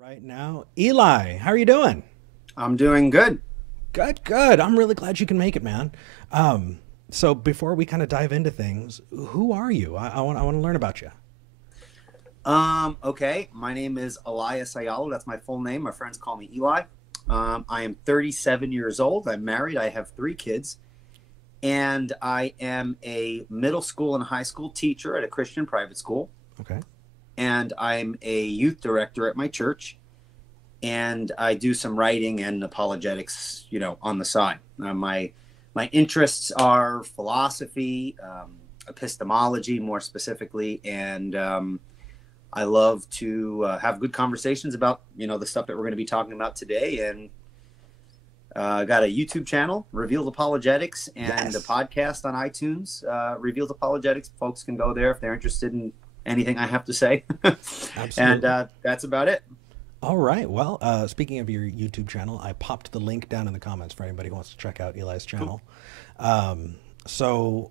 Right now, Eli, how are you doing? I'm doing good. Good, good. I'm really glad you can make it, man. So before we kind of dive into things, who are you? I want to learn about you. Okay. My name is Elias Ayala. That's my full name. My friends call me Eli. I am 37 years old. I'm married. I have three kids. And I am a middle school and high school teacher at a Christian private school. Okay. And I'm a youth director at my church. And I do some writing and apologetics, on the side. My interests are philosophy, epistemology, more specifically, and I love to have good conversations about the stuff that we're going to be talking about today. And I got a YouTube channel, Revealed Apologetics, and a Yes. podcast on iTunes, Revealed Apologetics. Folks can go there if they're interested in anything I have to say. And Absolutely. that's about it. All right. Well, speaking of your YouTube channel, I popped the link down in the comments for anybody who wants to check out Eli's Cool. channel. So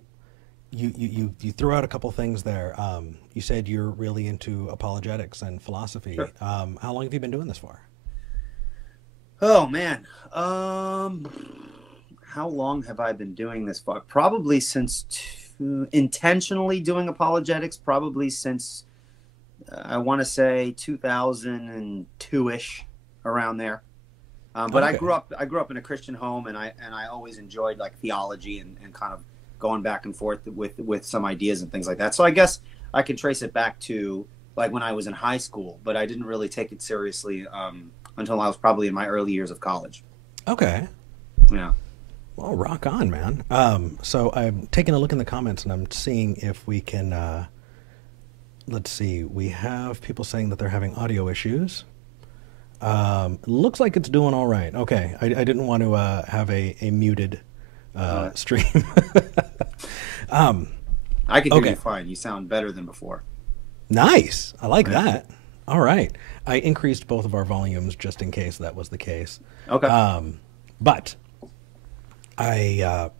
you threw out a couple things there. You said you're really into apologetics and philosophy. Sure. How long have you been doing this for? Oh man. How long have I been doing this for? Probably since intentionally doing apologetics, probably since I want to say 2002-ish, around there. But I Okay. grew up in a Christian home, and I always enjoyed like theology and kind of going back and forth with some ideas and things like that. So I guess I can trace it back to like when I was in high school, but I didn't really take it seriously until I was probably in my early years of college. Okay. Yeah. Well, rock on, man. So I'm taking a look in the comments and I'm seeing if we can. Let's see. We have people saying that they're having audio issues. Looks like it's doing all right. Okay, I didn't want to have a muted All right. stream. um, I can hear you okay, fine. You sound better than before. nice. I like Right. that. All right. I increased both of our volumes just in case that was the case. Okay. But I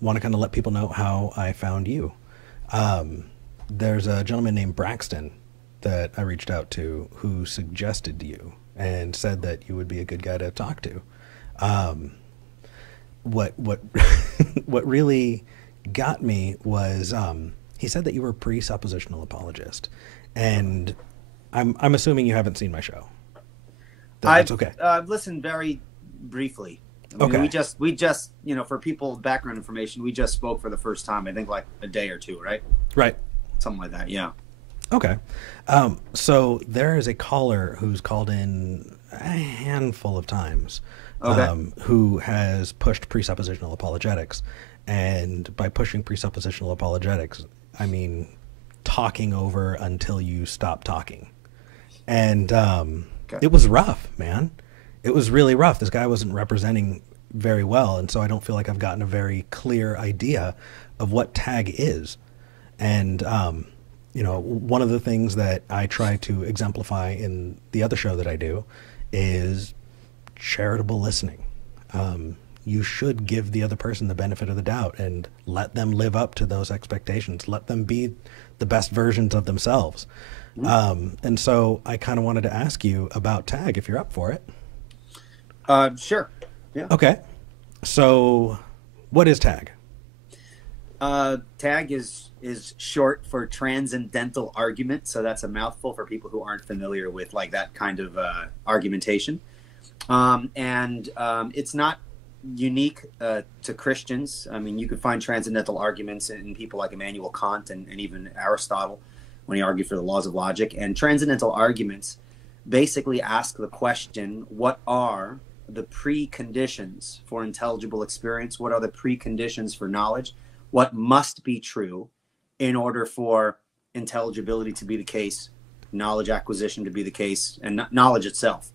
want to kind of let people know how I found you. There's a gentleman named Braxton that I reached out to who suggested you and said that you would be a good guy to talk to. What what really got me was he said that you were a presuppositional apologist, and I'm assuming you haven't seen my show. That's I've okay. listened very briefly. I mean, Okay. we just for people background information, we just spoke for the first time. I think like a day or two, right? Right. Something like that. Yeah. Okay. So there is a caller who's called in a handful of times, Okay. who has pushed presuppositional apologetics. And by pushing presuppositional apologetics, I mean talking over until you stop talking. And Okay. it was rough, man. It was really rough. This guy wasn't representing very well. And so I don't feel like I've gotten a very clear idea of what tag is. And, one of the things that I try to exemplify in the other show that I do is charitable listening. You should give the other person the benefit of the doubt and let them live up to those expectations. Let them be the best versions of themselves. And so I kind of wanted to ask you about tag if you're up for it. Sure. Yeah. Okay. So what is tag? Tag is short for Transcendental Argument, so that's a mouthful for people who aren't familiar with like that kind of argumentation. And it's not unique to Christians. I mean, you could find transcendental arguments in people like Immanuel Kant and even Aristotle when he argued for the laws of logic. And transcendental arguments basically ask the question, what are the preconditions for intelligible experience? What are the preconditions for knowledge? What must be true in order for intelligibility to be the case, knowledge acquisition to be the case, and knowledge itself?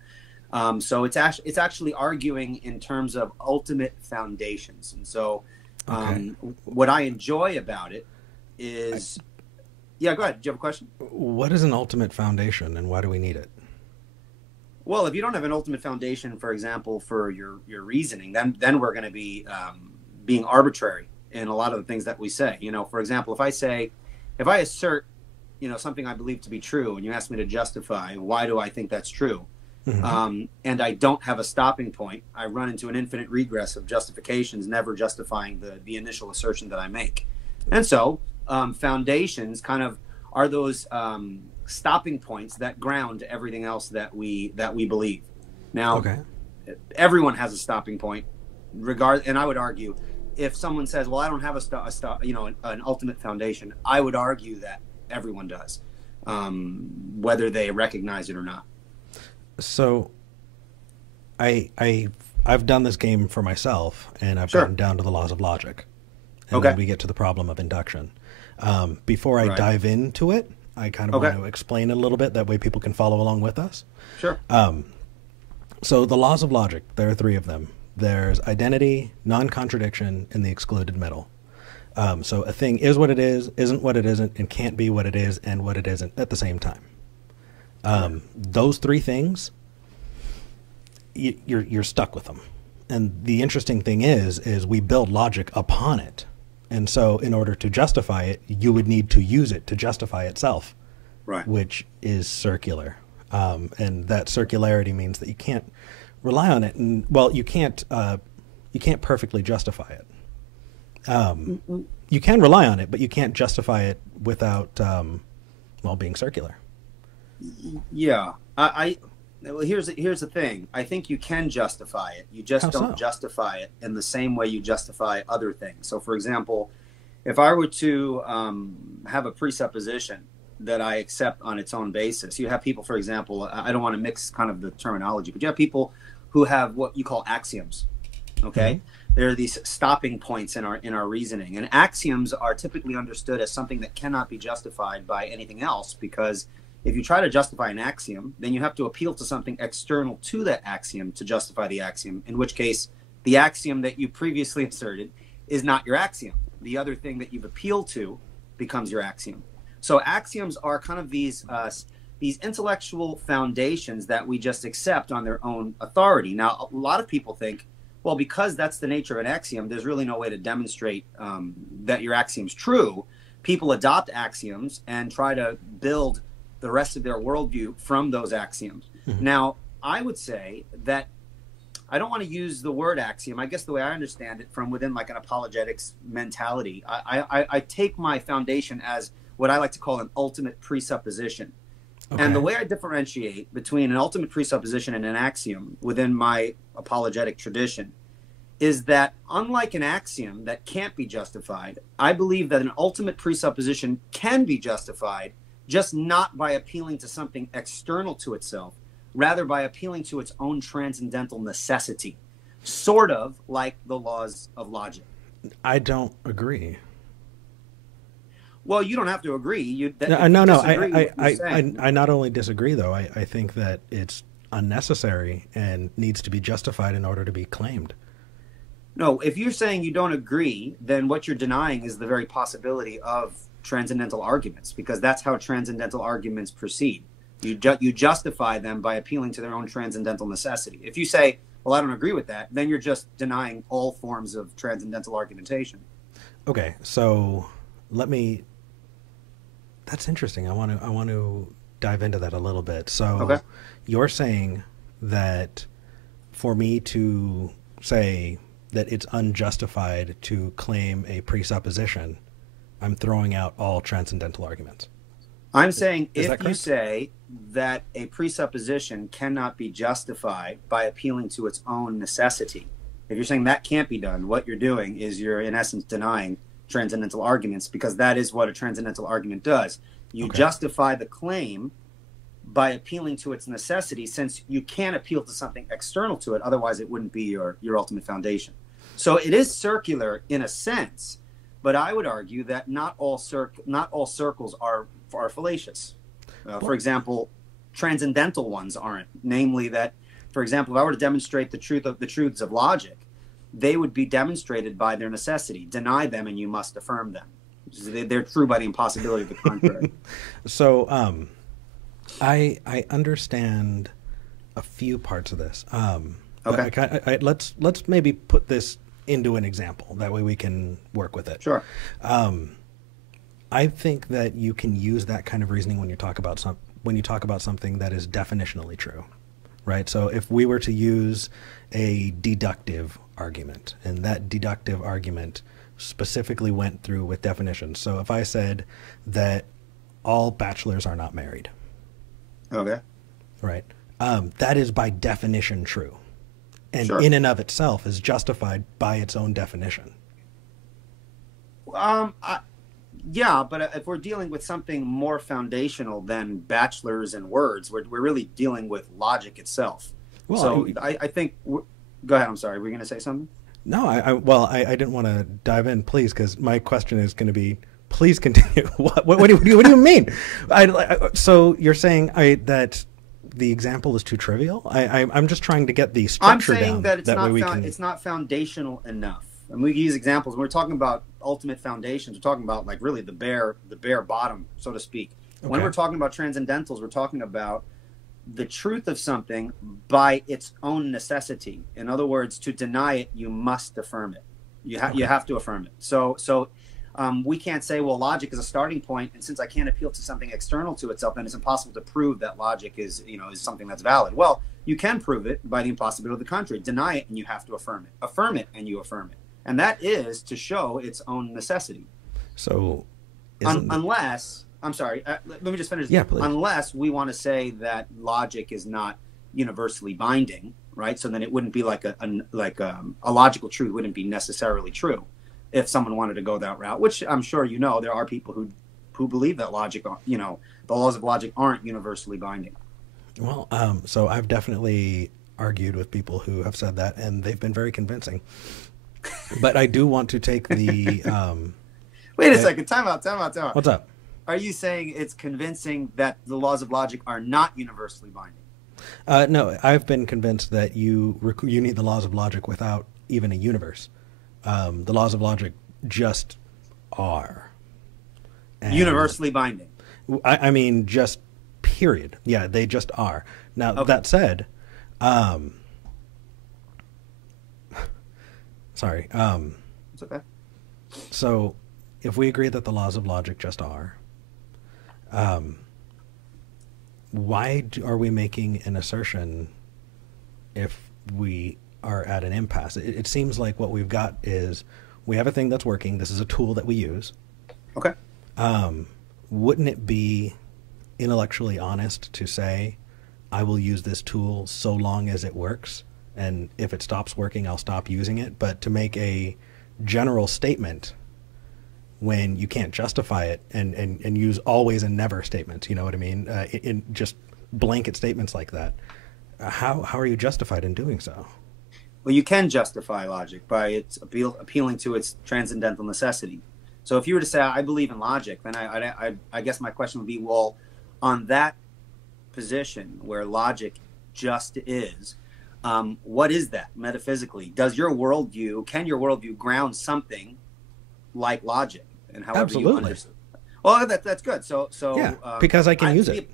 So it's actually arguing in terms of ultimate foundations. And so Okay. what I enjoy about it I, is, yeah, go ahead. Do you have a question? what is an ultimate foundation and why do we need it? Well, if you don't have an ultimate foundation, for example, for your reasoning, then we're going to be being arbitrary in a lot of the things that we say. For example, if I assert, something I believe to be true, and you ask me to justify why do I think that's true, and I don't have a stopping point, I run into an infinite regress of justifications, never justifying the initial assertion that I make. And so foundations kind of are those stopping points that ground everything else that we believe. Now, everyone has a stopping point, and I would argue, if someone says, "Well, I don't have an ultimate foundation," I would argue that everyone does, whether they recognize it or not. So, I've done this game for myself, and I've gotten down to the laws of logic, and then we get to the problem of induction. Before I dive into it, I kind of want to explain it a little bit. That way, people can follow along with us. Sure. So the laws of logic, there are three of them. There's identity, non-contradiction, and the excluded middle. So a thing is what it is, isn't what it isn't, and can't be what it is and what it isn't at the same time. Those three things, you're stuck with them. And the interesting thing is we build logic upon it. And so in order to justify it, you would need to use it to justify itself, which is circular. And that circularity means that you can't rely on it, and you can't perfectly justify it. You can rely on it, but you can't justify it without being circular. Yeah, well, here's the thing. I think you can justify it. You just don't justify it in the same way you justify other things. So, for example, if I were to have a presupposition that I accept on its own basis, you have people, for example, I don't want to mix kind of the terminology, but you have people who have what you call axioms. Okay, there are these stopping points in our reasoning, and axioms are typically understood as something that cannot be justified by anything else, because if you try to justify an axiom, then you have to appeal to something external to that axiom to justify the axiom, in which case the axiom that you previously asserted is not your axiom. The other thing that you've appealed to becomes your axiom. So axioms are kind of these intellectual foundations that we just accept on their own authority. Now, a lot of people think, well, because that's the nature of an axiom, there's really no way to demonstrate that your axiom's true. People adopt axioms and try to build the rest of their worldview from those axioms. Now, I would say that I don't want to use the word axiom. I guess the way I understand it from within like an apologetics mentality, I take my foundation as what I like to call an ultimate presupposition. And the way I differentiate between an ultimate presupposition and an axiom within my apologetic tradition is that, unlike an axiom that can't be justified, I believe that an ultimate presupposition can be justified, just not by appealing to something external to itself, rather by appealing to its own transcendental necessity, sort of like the laws of logic. I don't agree. Well, you don't have to agree. I not only disagree, though. I think that it's unnecessary and needs to be justified in order to be claimed. No, if you're saying you don't agree, then what you're denying is the very possibility of transcendental arguments, because that's how transcendental arguments proceed. You justify them by appealing to their own transcendental necessity. If you say, well, I don't agree with that, then you're just denying all forms of transcendental argumentation. Okay, so that's interesting. I want to dive into that a little bit. So you're saying that for me to say that it's unjustified to claim a presupposition, I'm throwing out all transcendental arguments. I'm saying if you say that a presupposition cannot be justified by appealing to its own necessity, if you're saying that can't be done, what you're doing is you're in essence denying transcendental arguments, because that is what a transcendental argument does. You justify the claim by appealing to its necessity, since you can't appeal to something external to it, otherwise it wouldn't be your ultimate foundation. So it is circular in a sense, but I would argue that not all circles are fallacious. For example, transcendental ones aren't. Namely that, for example, if I were to demonstrate the truths of logic, they would be demonstrated by their necessity. Deny them and you must affirm them. They're true by the impossibility of the contrary. So I understand a few parts of this. Let's maybe put this into an example. That way we can work with it. Sure. I think that you can use that kind of reasoning when you talk about something that is definitionally true, right? So if we were to use a deductive argument, and that deductive argument specifically went through with definitions. So if I said that all bachelors are not married, Okay. right? That is by definition true, and Sure. in and of itself is justified by its own definition. Yeah, but if we're dealing with something more foundational than bachelors and words, we're really dealing with logic itself. Well, So I think. Go ahead. I'm sorry. Were you going to say something? No, I didn't want to dive in, please, because my question is going to be, please continue. What do you mean? So you're saying that the example is too trivial? I'm just trying to get the structure down. I'm saying that it's it's not foundational enough. And we use examples. When we're talking about ultimate foundations, we're talking about like really the bare bottom, so to speak. Okay. When we're talking about transcendentals, we're talking about the truth of something by its own necessity. In other words, to deny it, you must affirm it. You have to affirm it. So we can't say, well, logic is a starting point, and since I can't appeal to something external to itself, then it's impossible to prove that logic is something that's valid. Well, you can prove it by the impossibility of the contrary. Deny it, and you have to affirm it. Affirm it, and you affirm it. And that is to show its own necessity. So, unless, I'm sorry, let me just finish. Yeah, please. Unless we want to say that logic is not universally binding, right? So then it wouldn't be like a logical truth wouldn't be necessarily true. If someone wanted to go that route, which I'm sure there are people who believe that logic, the laws of logic aren't universally binding. Well, so I've definitely argued with people who have said that, and they've been very convincing. But I do want to take the. Wait a second. Time out. What's up? Are you saying it's convincing that the laws of logic are not universally binding? No, I've been convinced that you need the laws of logic without even a universe. The laws of logic just are. And universally binding. I mean, just period. Yeah, they just are. Now, okay. That said, sorry. It's okay. So, if we agree that the laws of logic just are, why are we making an assertion if we are at an impasse? It seems like what we've got is we have a thing that's working. This is a tool that we use. Okay. Wouldn't it be intellectually honest to say, I will use this tool so long as it works, and if it stops working, I'll stop using it? But to make a general statement when you can't justify it and use always and never statements, you know what I mean? In just blanket statements like that. How are you justified in doing so? Well, you can justify logic by its appealing to its transcendental necessity. So if you were to say, I believe in logic, then I guess my question would be, well, on that position where logic just is, what is that metaphysically? Can your worldview ground something like logic? And however Absolutely. You understand. Well, that's good. So yeah, because I can use it.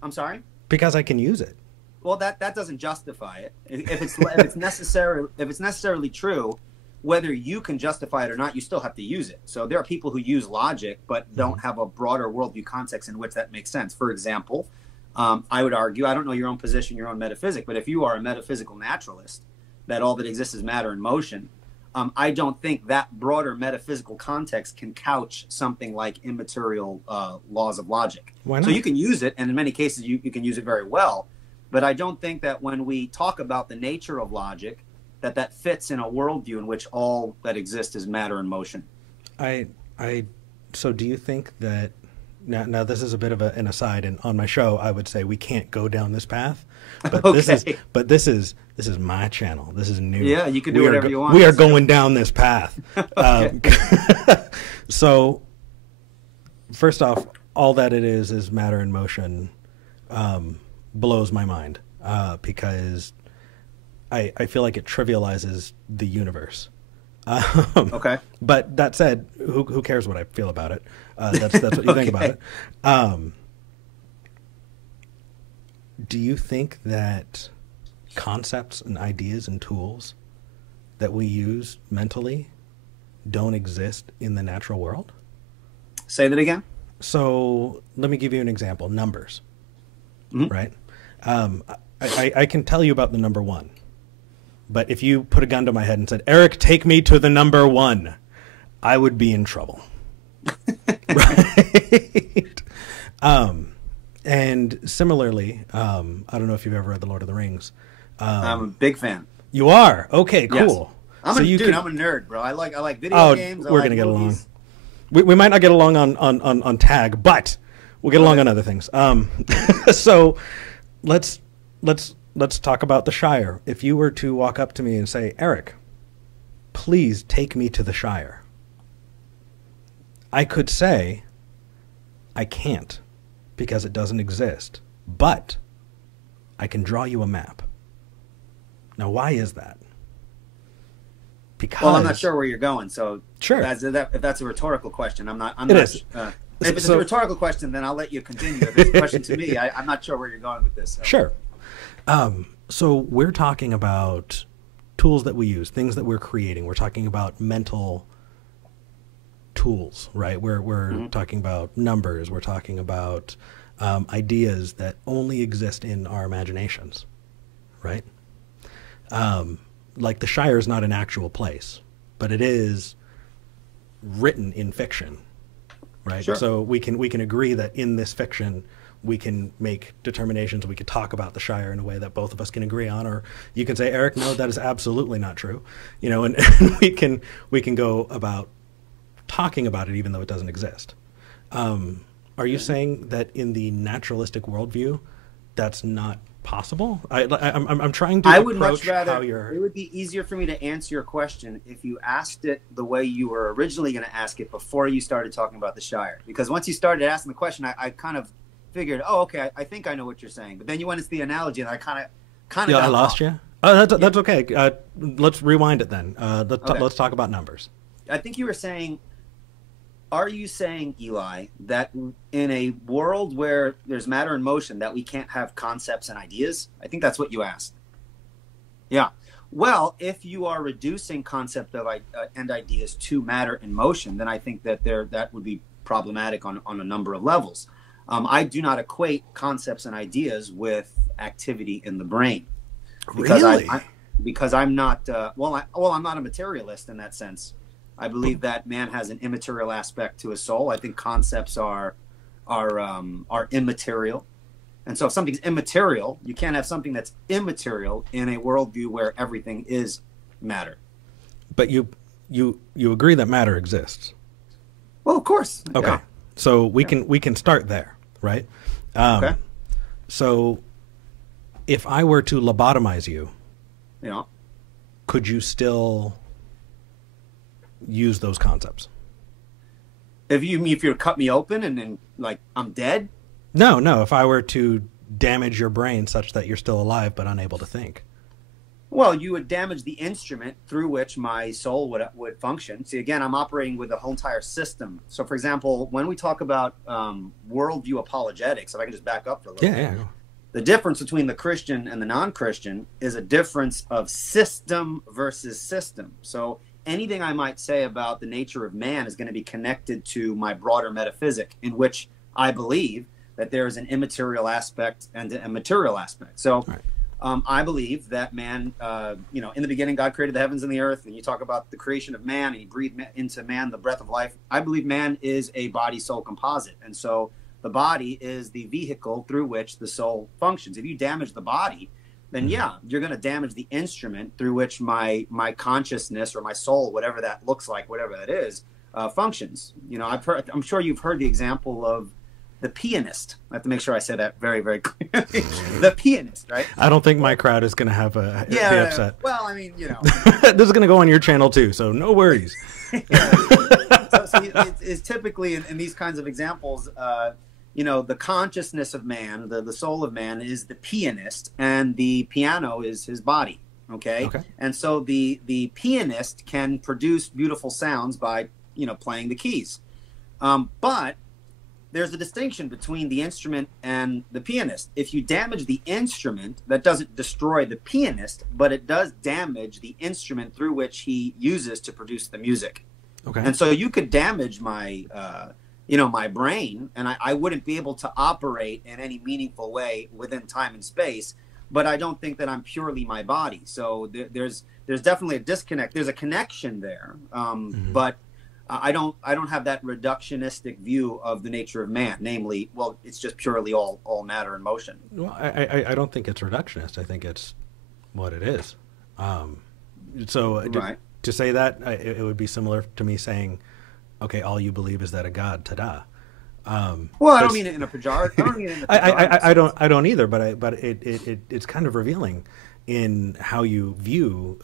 I'm sorry? Because I can use it. Well, that doesn't justify it. If it's necessarily true, whether you can justify it or not, you still have to use it. So there are people who use logic but don't have a broader worldview context in which that makes sense. For example, I would argue, I don't know your own position, your own metaphysic, but if you are a metaphysical naturalist, that all that exists is matter and motion, I don't think that broader metaphysical context can couch something like immaterial laws of logic. Why not? So you can use it, and in many cases you can use it very well, but I don't think that when we talk about the nature of logic, that fits in a worldview in which all that exists is matter and motion. So do you think that, now this is a bit of an aside, and on my show I would say we can't go down this path, but okay. this is my channel. This is new. Yeah, you can do whatever you want. We are going down this path. So first off, all that it is matter and motion blows my mind because I feel like it trivializes the universe. Okay. But that said, who cares what I feel about it? That's what you think about it. Do you think that concepts and ideas and tools that we use mentally don't exist in the natural world? Say that again. So let me give you an example. Numbers, right? I can tell you about the number one. But if you put a gun to my head and said, Eric, take me to the number one, I would be in trouble. Right? And similarly, I don't know if you've ever read The Lord of the Rings. I'm a big fan. You are? Okay, cool. Yes. I'm a nerd, bro. I like video games. We're going to get along. We might not get along on tag, but we'll get along on other things. So let's talk about the Shire. If you were to walk up to me and say, Eric, please take me to the Shire, I could say, I can't because it doesn't exist, but I can draw you a map. Now, why is that? Because, well, I'm not sure where you're going, so sure. If that's a rhetorical question, I'm not. If it's a rhetorical question, then I'll let you continue. If it's a question to me, I'm not sure where you're going with this. So. Sure. So we're talking about tools that we use, things that we're creating. We're talking about mental tools, right? We're talking about numbers. We're talking about ideas that only exist in our imaginations, right? Like the Shire is not an actual place, but it is written in fiction, right? Sure. So we can agree that in this fiction we can make determinations. We could talk about the Shire in a way that both of us can agree on, or you can say, Eric, no, that is absolutely not true, and we can go about talking about it even though it doesn't exist. Are you saying that in the naturalistic worldview that's not possible? I'm trying to. I would much approach rather. how you're... It would be easier for me to answer your question if you asked it the way you were originally going to ask it before you started talking about the Shire. Because once you started asking the question, I kind of figured, oh, okay, I think I know what you're saying. But then you went into the analogy, and I kind of. Yeah, I lost you. Oh, that's okay. Let's rewind it then. Let's talk about numbers. I think you were saying. Are you saying, Eli, that in a world where there's matter and motion that we can't have concepts and ideas? I think that's what you asked. Yeah. Well, if you are reducing concept and ideas to matter and motion, then I think that that would be problematic on a number of levels. I do not equate concepts and ideas with activity in the brain. Because really? Because I'm not I'm not a materialist in that sense. I believe that man has an immaterial aspect to his soul. I think concepts are immaterial. And so if something's immaterial, you can't have something that's immaterial in a worldview where everything is matter. But you agree that matter exists. Well, of course. Okay. Yeah. So we can start there, right? Okay. So if I were to lobotomize you, could you still use those concepts? If you cut me open and then like I'm dead? No. If I were to damage your brain such that you're still alive but unable to think. Well, you would damage the instrument through which my soul would function. See, again, I'm operating with the whole entire system. So, for example, when we talk about worldview apologetics, if I can just back up for a little bit. Yeah. The difference between the Christian and the non-Christian is a difference of system versus system. So anything I might say about the nature of man is going to be connected to my broader metaphysic, in which I believe that there is an immaterial aspect and a material aspect. So I believe that man, in the beginning, God created the heavens and the earth, and you talk about the creation of man, and he breathed into man the breath of life. I believe man is a body-soul composite. And so the body is the vehicle through which the soul functions. If you damage the body, then you're going to damage the instrument through which my consciousness or my soul, whatever that looks like, whatever that is, functions. I'm sure you've heard the example of the pianist. I have to make sure I say that very, very clearly. The pianist, right? I don't think my crowd is going to be upset. Well, I mean, this is going to go on your channel too, so no worries. So it's typically in these kinds of examples, the consciousness of man, the soul of man is the pianist, and the piano is his body. Okay. And so the pianist can produce beautiful sounds by, playing the keys. But there's a distinction between the instrument and the pianist. If you damage the instrument, that doesn't destroy the pianist, but it does damage the instrument through which he uses to produce the music. Okay. And so you could damage my brain, and I wouldn't be able to operate in any meaningful way within time and space. but I don't think that I'm purely my body. So there's definitely a disconnect. There's a connection there, but I don't have that reductionistic view of the nature of man. Namely, well, it's just purely all matter and motion. Well, I don't think it's reductionist. I think it's what it is. Right. To say that, it would be similar to me saying, okay, all you believe is that a God, ta-da. Well, I don't mean it in a pejorative. I don't mean it in a pejorative I don't either, but it's kind of revealing in how you view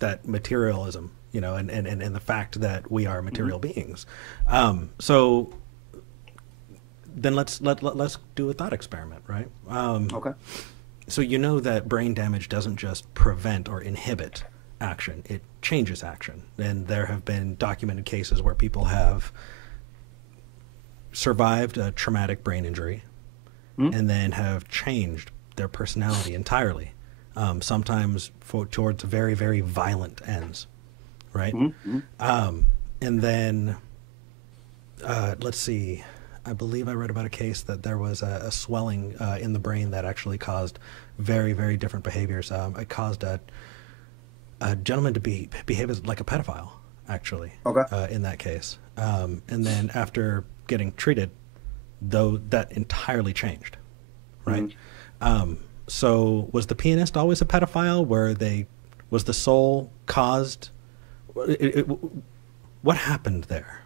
that materialism, you know, and the fact that we are material beings. So then let's do a thought experiment, right? Okay. So you know that brain damage doesn't just prevent or inhibit action, it changes action. And there have been documented cases where people have survived a traumatic brain injury and then have changed their personality entirely, sometimes towards very, very violent ends, right? And then, let's see, I believe I read about a case that there was a swelling in the brain that actually caused very, very different behaviors. It caused a gentleman to behave as like a pedophile, actually, in that case. And then after getting treated, though, that entirely changed, right? So was the pianist always a pedophile? Was the soul caused? What happened there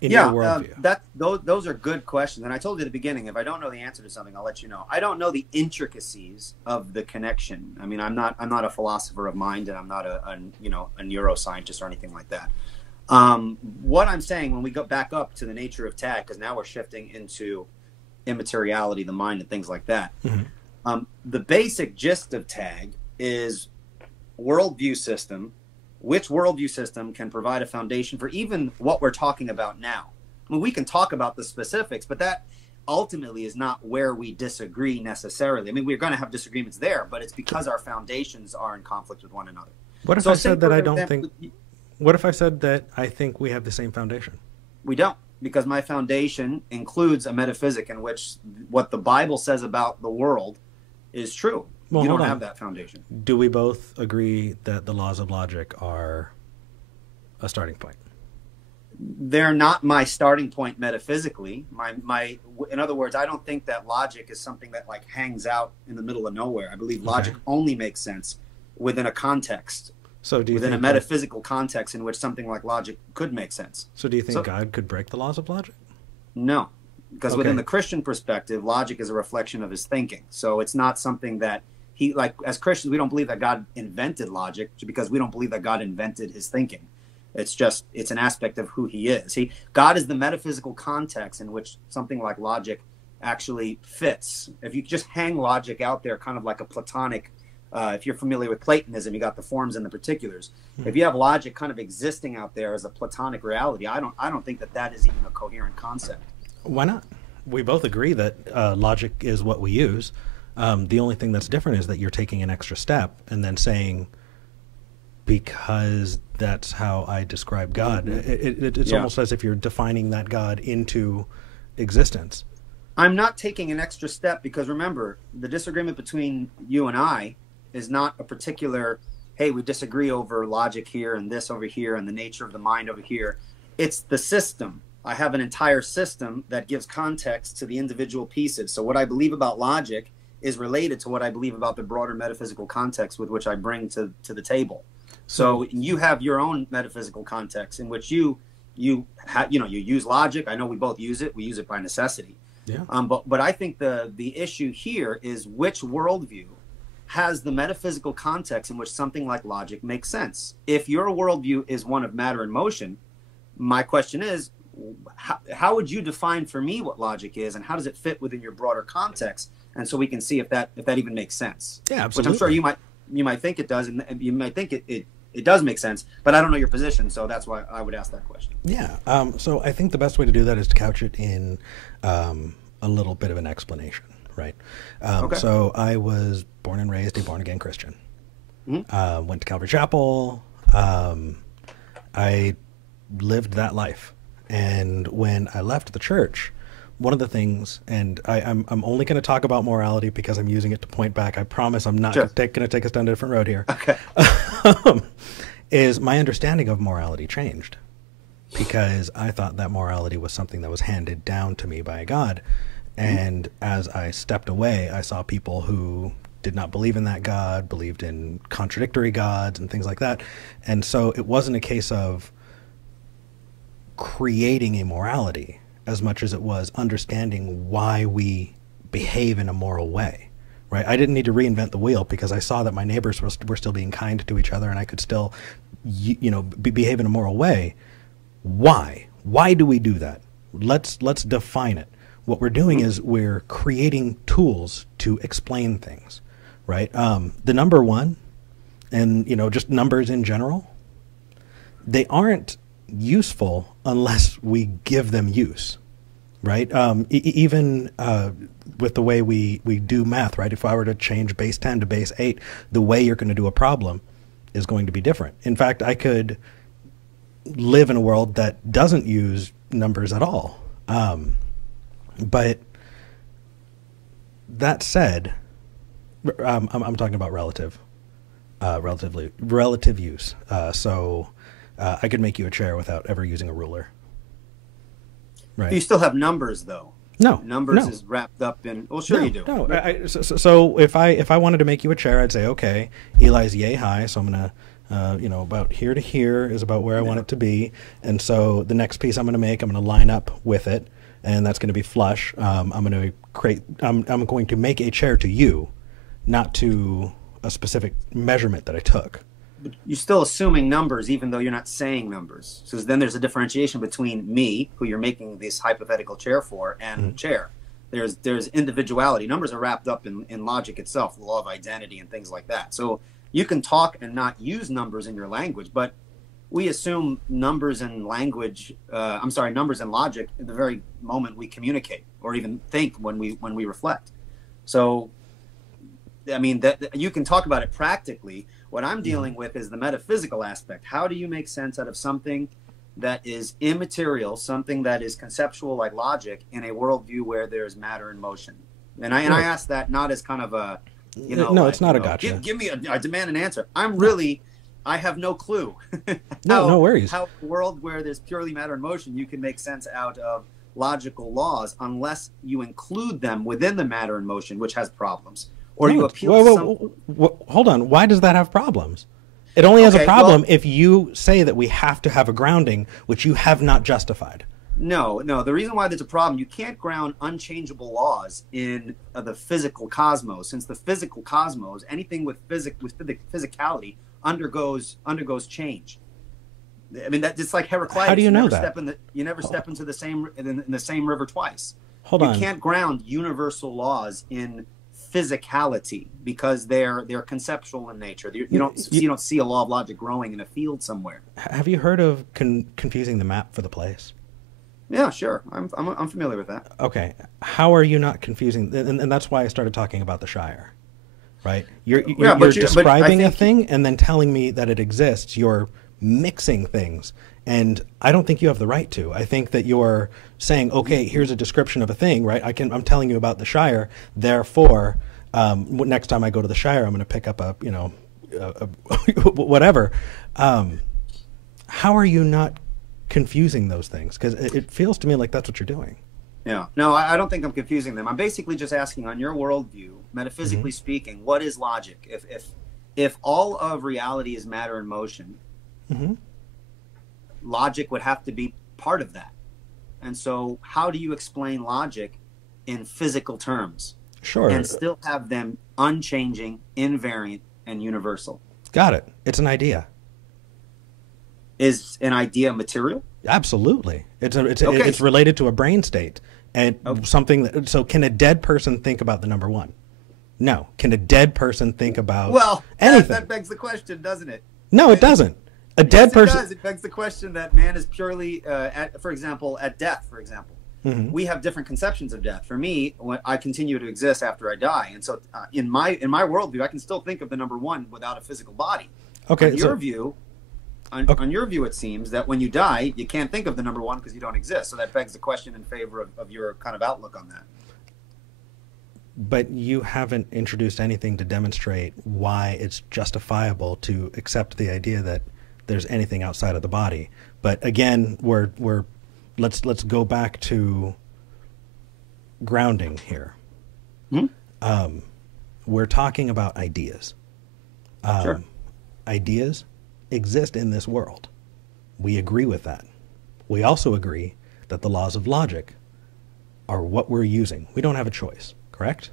in your worldview? Those are good questions. And I told you at the beginning, if I don't know the answer to something, I'll let you know. I don't know the intricacies of the connection. I mean, I'm not a philosopher of mind, and I'm not a neuroscientist or anything like that. What I'm saying, when we go back up to the nature of tag, because now we're shifting into immateriality, the mind, and things like that. The basic gist of tag is worldview system. Which worldview system can provide a foundation for even what we're talking about now? I mean, we can talk about the specifics, but that ultimately is not where we disagree necessarily. I mean, we're going to have disagreements there, but it's because our foundations are in conflict with one another. What if I said that I don't think... What if I said that I think we have the same foundation? We don't, because my foundation includes a metaphysic in which what the Bible says about the world is true. Well, you don't have that foundation. Do we both agree that the laws of logic are a starting point? They're not my starting point metaphysically. In other words, I don't think that logic is something that like hangs out in the middle of nowhere. I believe logic only makes sense within a context. So do you within think a metaphysical context in which something like logic could make sense. So do you think God could break the laws of logic? No, because within the Christian perspective, logic is a reflection of his thinking. So it's not something that as Christians, we don't believe that God invented logic because we don't believe that God invented his thinking. It's an aspect of who he is. God is the metaphysical context in which something like logic actually fits. If you just hang logic out there, kind of like a Platonic, if you're familiar with Platonism, you got the forms and the particulars. If you have logic kind of existing out there as a Platonic reality, I don't think that is even a coherent concept. Why not? We both agree that logic is what we use. The only thing that's different is that you're taking an extra step and then saying, because that's how I describe God. It's almost as if you're defining that God into existence. I'm not taking an extra step because, remember, the disagreement between you and I is not a particular, hey, we disagree over logic here and this over here and the nature of the mind over here. It's the system. I have an entire system that gives context to the individual pieces. So what I believe about logic is related to what I believe about the broader metaphysical context with which I bring to the table. So you have your own metaphysical context in which you use logic. I know we both use it. We use it by necessity. Yeah. But I think the issue here is which worldview has the metaphysical context in which something like logic makes sense. If your worldview is one of matter and motion, my question is, how would you define for me what logic is, and how does it fit within your broader context? And so we can see if that even makes sense. Yeah, absolutely. Which I'm sure you might think it does, and you might think it does make sense, but I don't know your position, so that's why I would ask that question. Yeah. So I think the best way to do that is to couch it in a little bit of an explanation, right? So I was born and raised a born-again Christian. Went to Calvary Chapel. I lived that life. And when I left the church, one of the things, and I'm only going to talk about morality because I'm using it to point back. I promise I'm not Sure. going to take us down a different road here. Okay. Is my understanding of morality changed because I thought that morality was something that was handed down to me by God. And as I stepped away, I saw people who did not believe in that God, believed in contradictory gods and things like that. And so it wasn't a case of creating a morality as much as it was understanding why we behave in a moral way, right? I didn't need to reinvent the wheel because I saw that my neighbors were still being kind to each other and I could still, behave in a moral way. Why? Why do we do that? Let's define it. What we're doing is we're creating tools to explain things, right? The number one, and just numbers in general, they aren't useful unless we give them use, right? Even with the way we do math, right? If I were to change base 10 to base 8, the way you're going to do a problem is going to be different. In fact, I could live in a world that doesn't use numbers at all. But that said, I'm talking about relative use. So I could make you a chair without ever using a ruler. Right. You still have numbers, though. No, numbers no. is wrapped up in. Well, sure No, you do. No. So if I wanted to make you a chair, I'd say, okay, Eli's yay high, so I'm gonna. About here to here is about where I want it to be. And so the next piece I'm going to make, I'm going to line up with it, and that's going to be flush. I'm going to make a chair to you, not to a specific measurement that I took. But you're still assuming numbers, even though you're not saying numbers. So then there's a differentiation between me, who you're making this hypothetical chair for, and chair. There's individuality. Numbers are wrapped up in logic itself, the law of identity and things like that. So you can talk and not use numbers in your language, but we assume numbers and language, numbers and logic at the very moment we communicate or even think when we reflect. So, I mean, that you can talk about it practically. What I'm dealing with is the metaphysical aspect. How do you make sense out of something that is immaterial, something that is conceptual like logic, in a worldview where there's matter and motion? And I ask that not as kind of a, no, it's not a gotcha. Give me I demand an answer. I have no clue. No worries. How a world where there's purely matter and motion, you can make sense out of logical laws unless you include them within the matter and motion, which has problems. Or you appeal to some... Hold on. Why does that have problems? It only has a problem if you say that we have to have a grounding, which you have not justified. No. The reason why there's a problem, you can't ground unchangeable laws in the physical cosmos. Since the physical cosmos, anything with physicality undergoes change. I mean, it's like Heraclitus. How do you know that? You never step into the same river twice. Hold on. You can't ground universal laws in physicality because they're conceptual in nature. You don't see a law of logic growing in a field somewhere. Have you heard of confusing the map for the place? Yeah, sure. I'm familiar with that. Okay. How are you not confusing? And that's why I started talking about the Shire, right? You're describing a thing and then telling me that it exists. You're mixing things. And I don't think you have the right to. I think that you're saying, okay, here's a description of a thing, right? I'm telling you about the Shire. Therefore, next time I go to the Shire, I'm going to pick up a whatever. How are you not confusing those things? Because it feels to me like that's what you're doing. Yeah. No, I don't think I'm confusing them. I'm basically just asking, on your worldview, metaphysically speaking, what is logic? If all of reality is matter and motion, logic would have to be part of that. And so how do you explain logic in physical terms? Sure. And still have them unchanging, invariant, and universal? Got it. It's an idea. Is an idea material? Absolutely. It's related to a brain state and something that, so can a dead person think about the number one? No. Can a dead person think about anything? That begs the question, doesn't it? No, it doesn't. A dead person. It does. It begs the question that man is purely, for example, at death, for example. We have different conceptions of death. For me, when I continue to exist after I die, and so in my worldview, I can still think of the number one without a physical body. Okay. In your view, on your view, it seems that when you die, you can't think of the number one because you don't exist. So that begs the question in favor of your kind of outlook on that. But you haven't introduced anything to demonstrate why it's justifiable to accept the idea that there's anything outside of the body. But again, let's go back to grounding here. Mm-hmm. We're talking about ideas. Sure. Ideas exist in this world. We agree with that. We also agree that the laws of logic are what we're using. We don't have a choice, correct?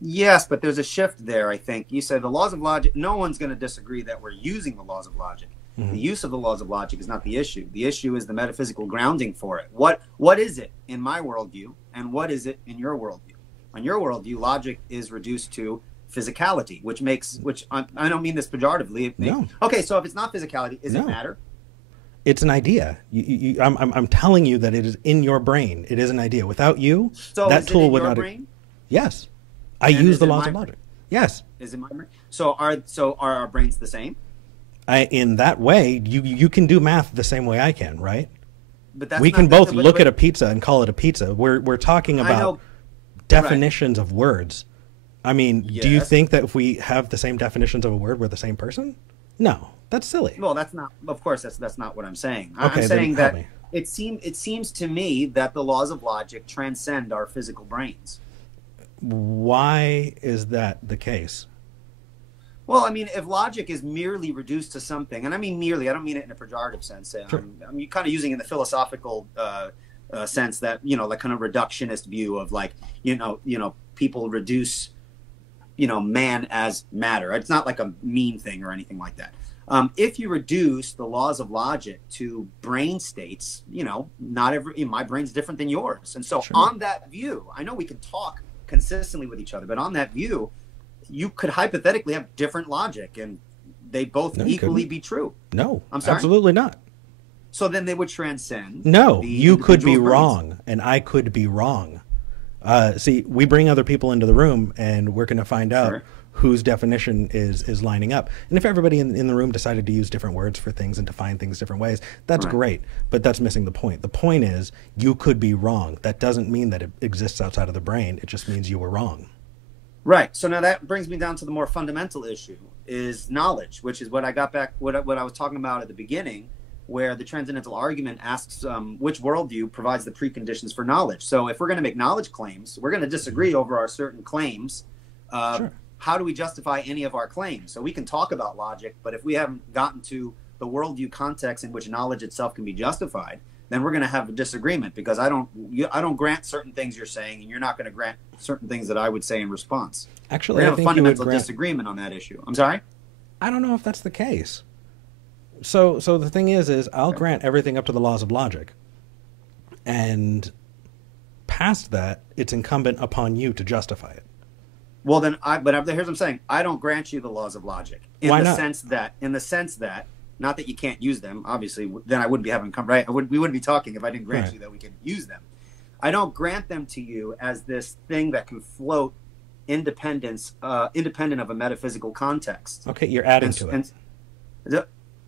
Yes, but there's a shift there, I think. You said the laws of logic, no one's going to disagree that we're using the laws of logic. Mm-hmm. The use of the laws of logic is not the issue. The issue is the metaphysical grounding for it. What is it in my worldview, and what is it in your worldview? On your worldview, logic is reduced to physicality, which I don't mean this pejoratively. No. Okay, so if it's not physicality, does it matter? It's an idea. I'm telling you that it is in your brain. It is an idea. Without you, so that tool would not. Brain? Yes, I use the laws of logic. Yes. Is it my brain? So are our brains the same? In that way, you can do math the same way I can, right? But we can both look at a pizza and call it a pizza. We're talking about definitions of words. I mean, yes. Do you think that if we have the same definitions of a word, we're the same person? No, that's silly. Well, that's not. Of course, that's not what I'm saying. Okay, I'm saying that it seems to me that the laws of logic transcend our physical brains. Why is that the case? Well, I mean, if logic is merely reduced to something, and I mean merely, I don't mean it in a pejorative sense. Sure. I'm kind of using it in the philosophical sense that, like kind of reductionist view of like, people reduce, man as matter. It's not like a mean thing or anything like that. If you reduce the laws of logic to brain states, my brain's different than yours. And so on that view, I know we can talk consistently with each other, but on that view, you could hypothetically have different logic and they both equally be true. No, I'm sorry? Absolutely not. So then they would transcend. No, you could be wrong and I could be wrong. See, we bring other people into the room and we're going to find out whose definition is lining up. And if everybody in the room decided to use different words for things and define things different ways, that's great. But that's missing the point. The point is you could be wrong. That doesn't mean that it exists outside of the brain. It just means you were wrong. Right. So now that brings me down to the more fundamental issue is knowledge, which is what I got back, what I was talking about at the beginning, where the Transcendental Argument asks which worldview provides the preconditions for knowledge. So if we're going to make knowledge claims, we're going to disagree over our certain claims. How do we justify any of our claims? So we can talk about logic, but if we haven't gotten to the worldview context in which knowledge itself can be justified, then we're going to have a disagreement because I don't grant certain things you're saying, and you're not going to grant certain things that I would say in response. Actually, we have a fundamental disagreement on that issue. I'm sorry? I don't know if that's the case. So the thing is I'll grant everything up to the laws of logic, and past that, it's incumbent upon you to justify it. Well, then, but here's what I'm saying: I don't grant you the laws of logic Why not? In the sense that. Not that you can't use them, obviously. Then I wouldn't be having we wouldn't be talking if I didn't grant you that we could use them. I don't grant them to you as this thing that can float independent of a metaphysical context. Okay, you're adding to it.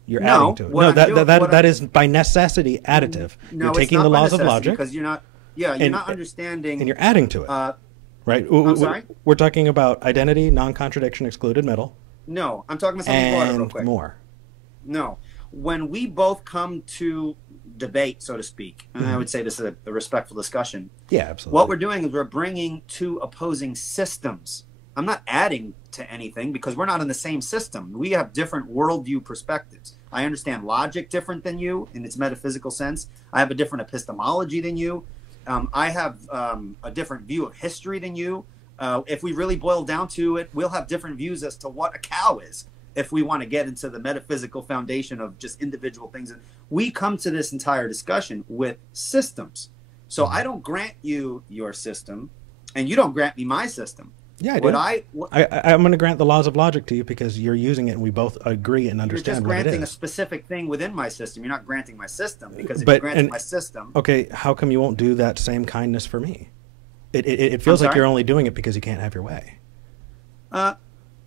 You're no, adding to it. No, that is by necessity additive. No, you're taking the laws of logic because you're not. Yeah, you're not understanding. And you're adding to it. Right. I'm sorry. We're talking about identity, non-contradiction, excluded middle. No, I'm talking about something broader, real quick. And more. No, when we both come to debate, so to speak, and I would say this is a respectful discussion. Yeah, absolutely. What we're doing is we're bringing two opposing systems. I'm not adding to anything because we're not in the same system. We have different worldview perspectives. I understand logic different than you in its metaphysical sense. I have a different epistemology than you. I have a different view of history than you. If we really boil down to it, we'll have different views as to what a cow is. If we want to get into the metaphysical foundation of just individual things. We come to this entire discussion with systems. So I don't grant you your system, and you don't grant me my system. Yeah, I do. I'm going to grant the laws of logic to you because you're using it and we both agree and understand what it is. You're just granting a specific thing within my system. You're not granting my system because if you're granting my system... Okay, how come you won't do that same kindness for me? It feels like you're only doing it because you can't have your way.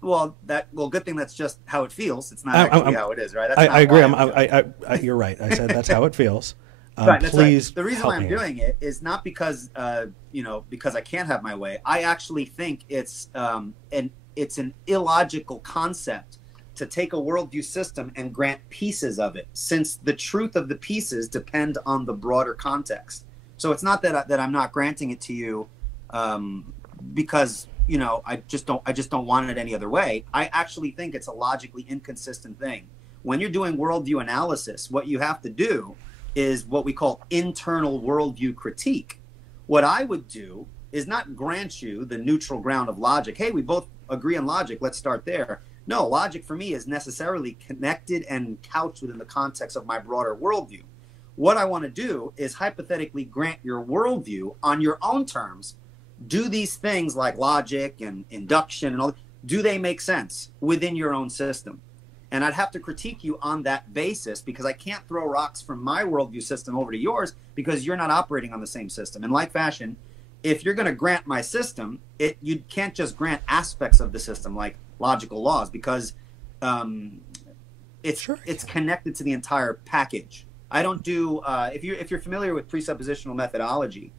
good thing that's just how it feels. It's not actually how it is, right? That's I agree. You're right. I said that's how it feels. Right, that's please. Right. The reason why I'm doing it is not because because I can't have my way. I actually think it's an illogical concept to take a worldview system and grant pieces of it, since the truth of the pieces depend on the broader context. So it's not that I'm not granting it to you because I just don't want it any other way. I actually think it's a logically inconsistent thing. When you're doing worldview analysis, what you have to do is what we call internal worldview critique. What I would do is not grant you the neutral ground of logic. Hey, we both agree on logic. Let's start there. No, logic for me is necessarily connected and couched within the context of my broader worldview. What I want to do is hypothetically grant your worldview on your own terms. Do these things like logic and induction and all, do they make sense within your own system? And I'd have to critique you on that basis, because I can't throw rocks from my worldview system over to yours because you're not operating on the same system. In like fashion, if you're going to grant my system, you can't just grant aspects of the system like logical laws, because it's connected to the entire package. I don't do if you're familiar with presuppositional methodology,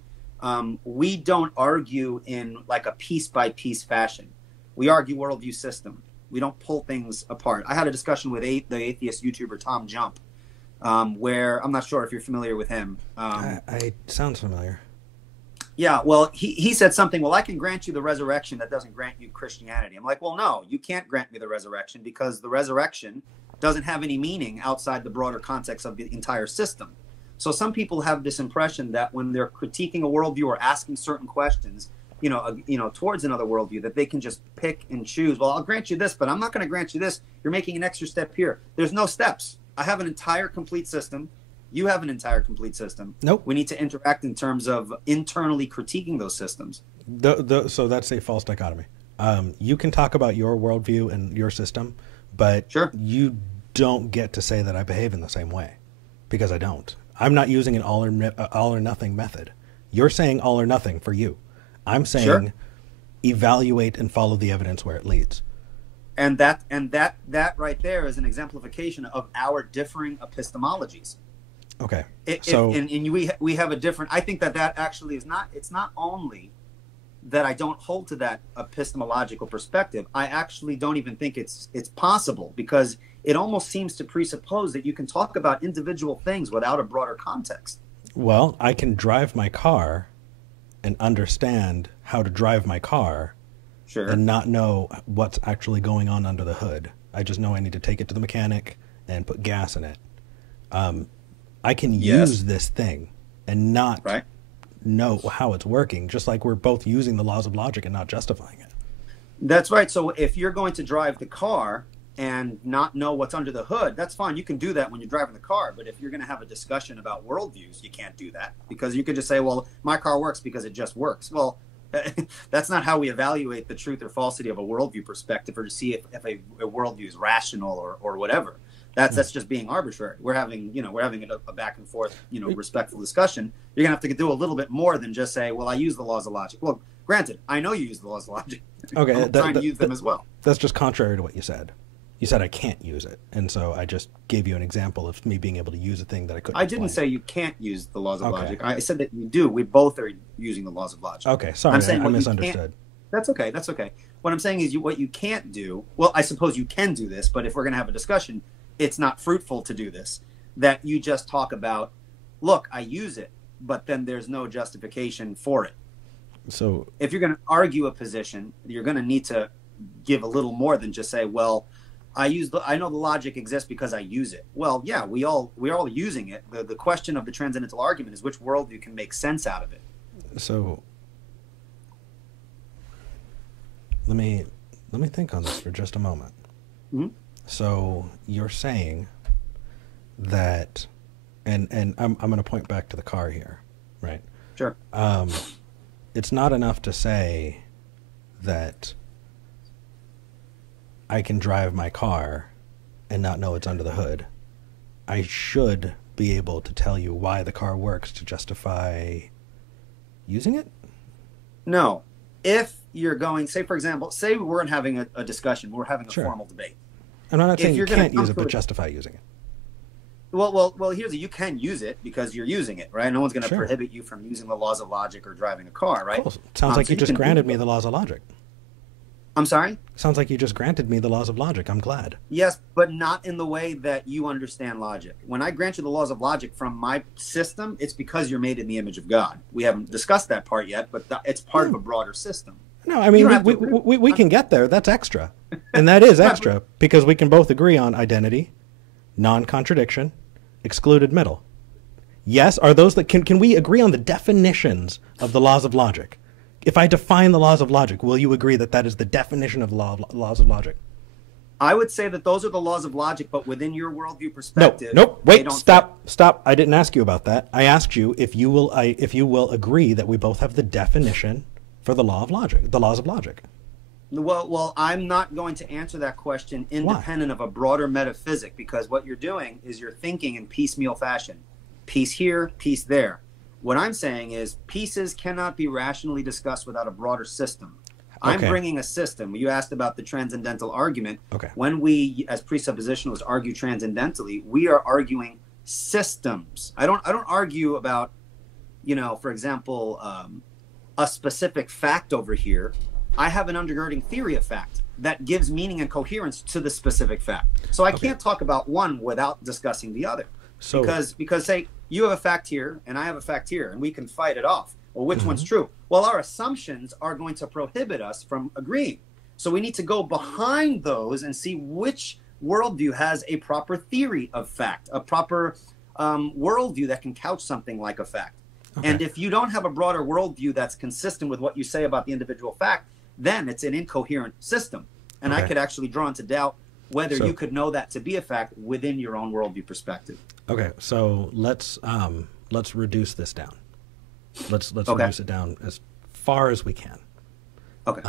we don't argue in like a piece by piece fashion. We argue worldview system. We don't pull things apart. I had a discussion with the atheist YouTuber Tom Jump, where I'm not sure if you're familiar with him. I sounds familiar. Yeah, well, he said something, well, I can grant you the resurrection, that doesn't grant you Christianity. I'm like, well, no, you can't grant me the resurrection, because the resurrection doesn't have any meaning outside the broader context of the entire system. So some people have this impression that when they're critiquing a worldview or asking certain questions, towards another worldview, that they can just pick and choose. Well, I'll grant you this, but I'm not going to grant you this. You're making an extra step here. There's no steps. I have an entire complete system. You have an entire complete system. Nope. We need to interact in terms of internally critiquing those systems. So that's a false dichotomy. You can talk about your worldview and your system, but sure, you don't get to say that I behave in the same way, because I don't. I'm not using an all or nothing method. You're saying all or nothing for you. I'm saying sure, evaluate and follow the evidence where it leads. And that right there is an exemplification of our differing epistemologies. Okay. We have a different. I think that actually is not. It's not only that I don't hold to that epistemological perspective. I actually don't even think it's possible, because it almost seems to presuppose that you can talk about individual things without a broader context. Well, I can drive my car and understand how to drive my car, sure, and not know what's actually going on under the hood. I just know I need to take it to the mechanic and put gas in it. I can use this thing and not know how it's working, just like we're both using the laws of logic and not justifying it. That's right. So if you're going to drive the car and not know what's under the hood, that's fine. You can do that when you're driving the car. But if you're going to have a discussion about worldviews, you can't do that, because you could just say, well, my car works because it just works. Well, that's not how we evaluate the truth or falsity of a worldview perspective, or to see if a worldview is rational or whatever. That's just being arbitrary. We're having a back and forth, respectful discussion. You're going to have to do a little bit more than just say, well, I use the laws of logic. Well, granted, I know you use the laws of logic. Okay. I'm trying to use them as well. That's just contrary to what you said. You said I can't use it, and so I just gave you an example of me being able to use a thing that I couldn't. I didn't say you can't use the laws of logic. I said that you do. We both are using the laws of logic. Okay, sorry, I misunderstood. That's okay. That's okay. What I'm saying is, what you can't do. Well, I suppose you can do this, but if we're going to have a discussion, it's not fruitful to do this. That you just talk about, look, I use it, but then there's no justification for it. So if you're going to argue a position, you're going to need to give a little more than just say, well, I know the logic exists because I use it. Well, yeah, we're all using it. The question of the transcendental argument is which worldview can make sense out of it. So let me think on this for just a moment. Mm-hmm. So you're saying that, and I'm going to point back to the car here, right? Sure. It's not enough to say that I can drive my car and not know it's under the hood. I should be able to tell you why the car works to justify using it? No. If you're going, say, for example, say we weren't having a discussion, we're having a Sure. formal debate. I'm not saying you you're gonna can't come use it, to but a- justify using it. Well, here's you can use it because you're using it, right? No one's going to Sure. prohibit you from using the laws of logic or driving a car, right? Cool. Sounds like So you just can- granted me the laws of logic. I'm sorry? Sounds like you just granted me the laws of logic. I'm glad. Yes, but not in the way that you understand logic. When I grant you the laws of logic from my system, it's because you're made in the image of God. We haven't discussed that part yet, but it's part of a broader system. No, I mean, don't have we can get there. That's extra. And that is extra because we can both agree on identity, non-contradiction, excluded middle. Yes, are those that can we agree on the definitions of the laws of logic? If I define the laws of logic, will you agree that that is the definition of laws of logic? I would say that those are the laws of logic, but within your worldview No, perspective. nope. they Wait, don't stop. I didn't ask you about that. I asked you if you will agree that we both have the definition for the laws of logic. Well, I'm not going to answer that question independent of a broader metaphysic, because what you're doing is you're thinking in piecemeal fashion. Piece here, piece there. What I'm saying is pieces cannot be rationally discussed without a broader system. I'm Okay. bringing a system. You asked about the transcendental argument. Okay. When we, as presuppositionalists, argue transcendentally, we are arguing systems. I don't argue about, for example, a specific fact over here. I have an undergirding theory of fact that gives meaning and coherence to the specific fact. So I can't talk about one without discussing the other. So Because say you have a fact here and I have a fact here and we can fight it off. Well, which one's true? Well, our assumptions are going to prohibit us from agreeing. So we need to go behind those and see which worldview has a proper theory of fact, a proper worldview that can couch something like a fact. Okay. And if you don't have a broader worldview that's consistent with what you say about the individual fact, then it's an incoherent system. And I Okay. could actually draw into doubt whether So- you could know that to be a fact within your own worldview perspective. Okay, so let's reduce this down. Let's Okay. reduce it down as far as we can. Okay.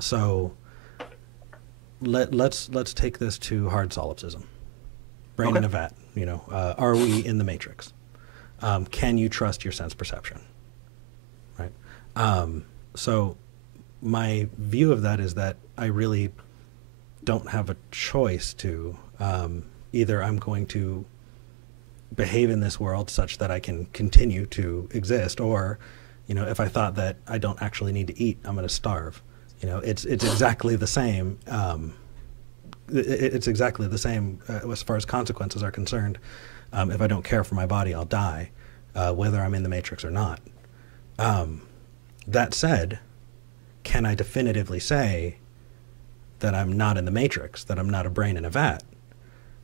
So let's take this to hard solipsism. Brain in a vat. Are we in the matrix? Can you trust your sense perception? Right. So my view of that is that I really don't have a choice to either I'm going to behave in this world such that I can continue to exist, or if I thought that I don't actually need to eat, I'm going to starve. It's exactly the same. It's exactly the same as far as consequences are concerned. If I don't care for my body, I'll die, whether I'm in the matrix or not. That said, can I definitively say that I'm not in the matrix, that I'm not a brain in a vat,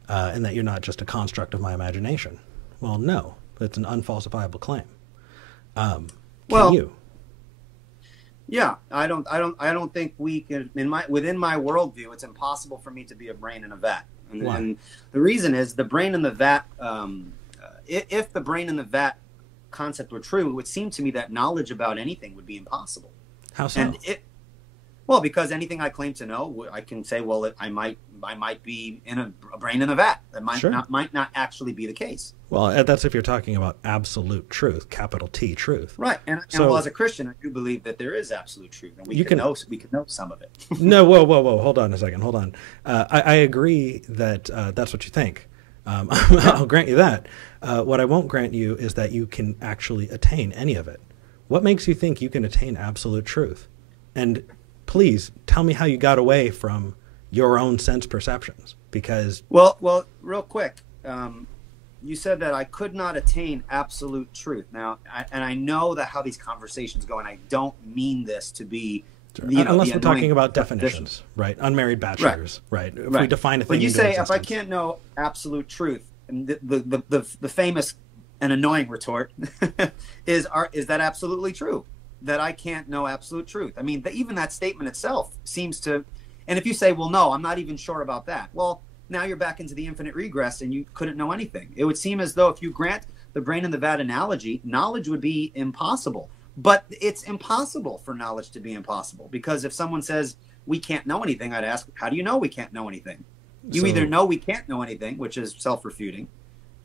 and that you're not just a construct of my imagination? Well, no, it's an unfalsifiable claim. Can you? Yeah, I don't think we can. Within my worldview, it's impossible for me to be a brain in a vat. Why? And the reason is the brain in the vat. If the brain in the vat concept were true, it would seem to me that knowledge about anything would be impossible. How so? And well, because anything I claim to know, I can say, well, I might be in a brain in a vat. That might not actually be the case. Well, that's if you're talking about absolute truth, capital T truth. Right. And well, as a Christian, I do believe that there is absolute truth, and we can know some of it. No, whoa. Hold on a second. Hold on. I agree that that's what you think. I'll grant you that. What I won't grant you is that you can actually attain any of it. What makes you think you can attain absolute truth? And please tell me how you got away from your own sense perceptions, because well, real quick, you said that I could not attain absolute truth. Now, I know that how these conversations go, and I don't mean this to be, unless we're talking about definitions, right? Unmarried bachelors, right? If we define a thing, but you into say existence. if I can't know absolute truth, and the famous and annoying retort is that absolutely true? That I can't know absolute truth. I mean, even that statement itself seems to, and if you say, well, no, I'm not even sure about that. Well, now you're back into the infinite regress and you couldn't know anything. It would seem as though if you grant the brain in the vat analogy, knowledge would be impossible. But it's impossible for knowledge to be impossible, because if someone says we can't know anything, I'd ask, how do you know we can't know anything? You either know we can't know anything, which is self-refuting,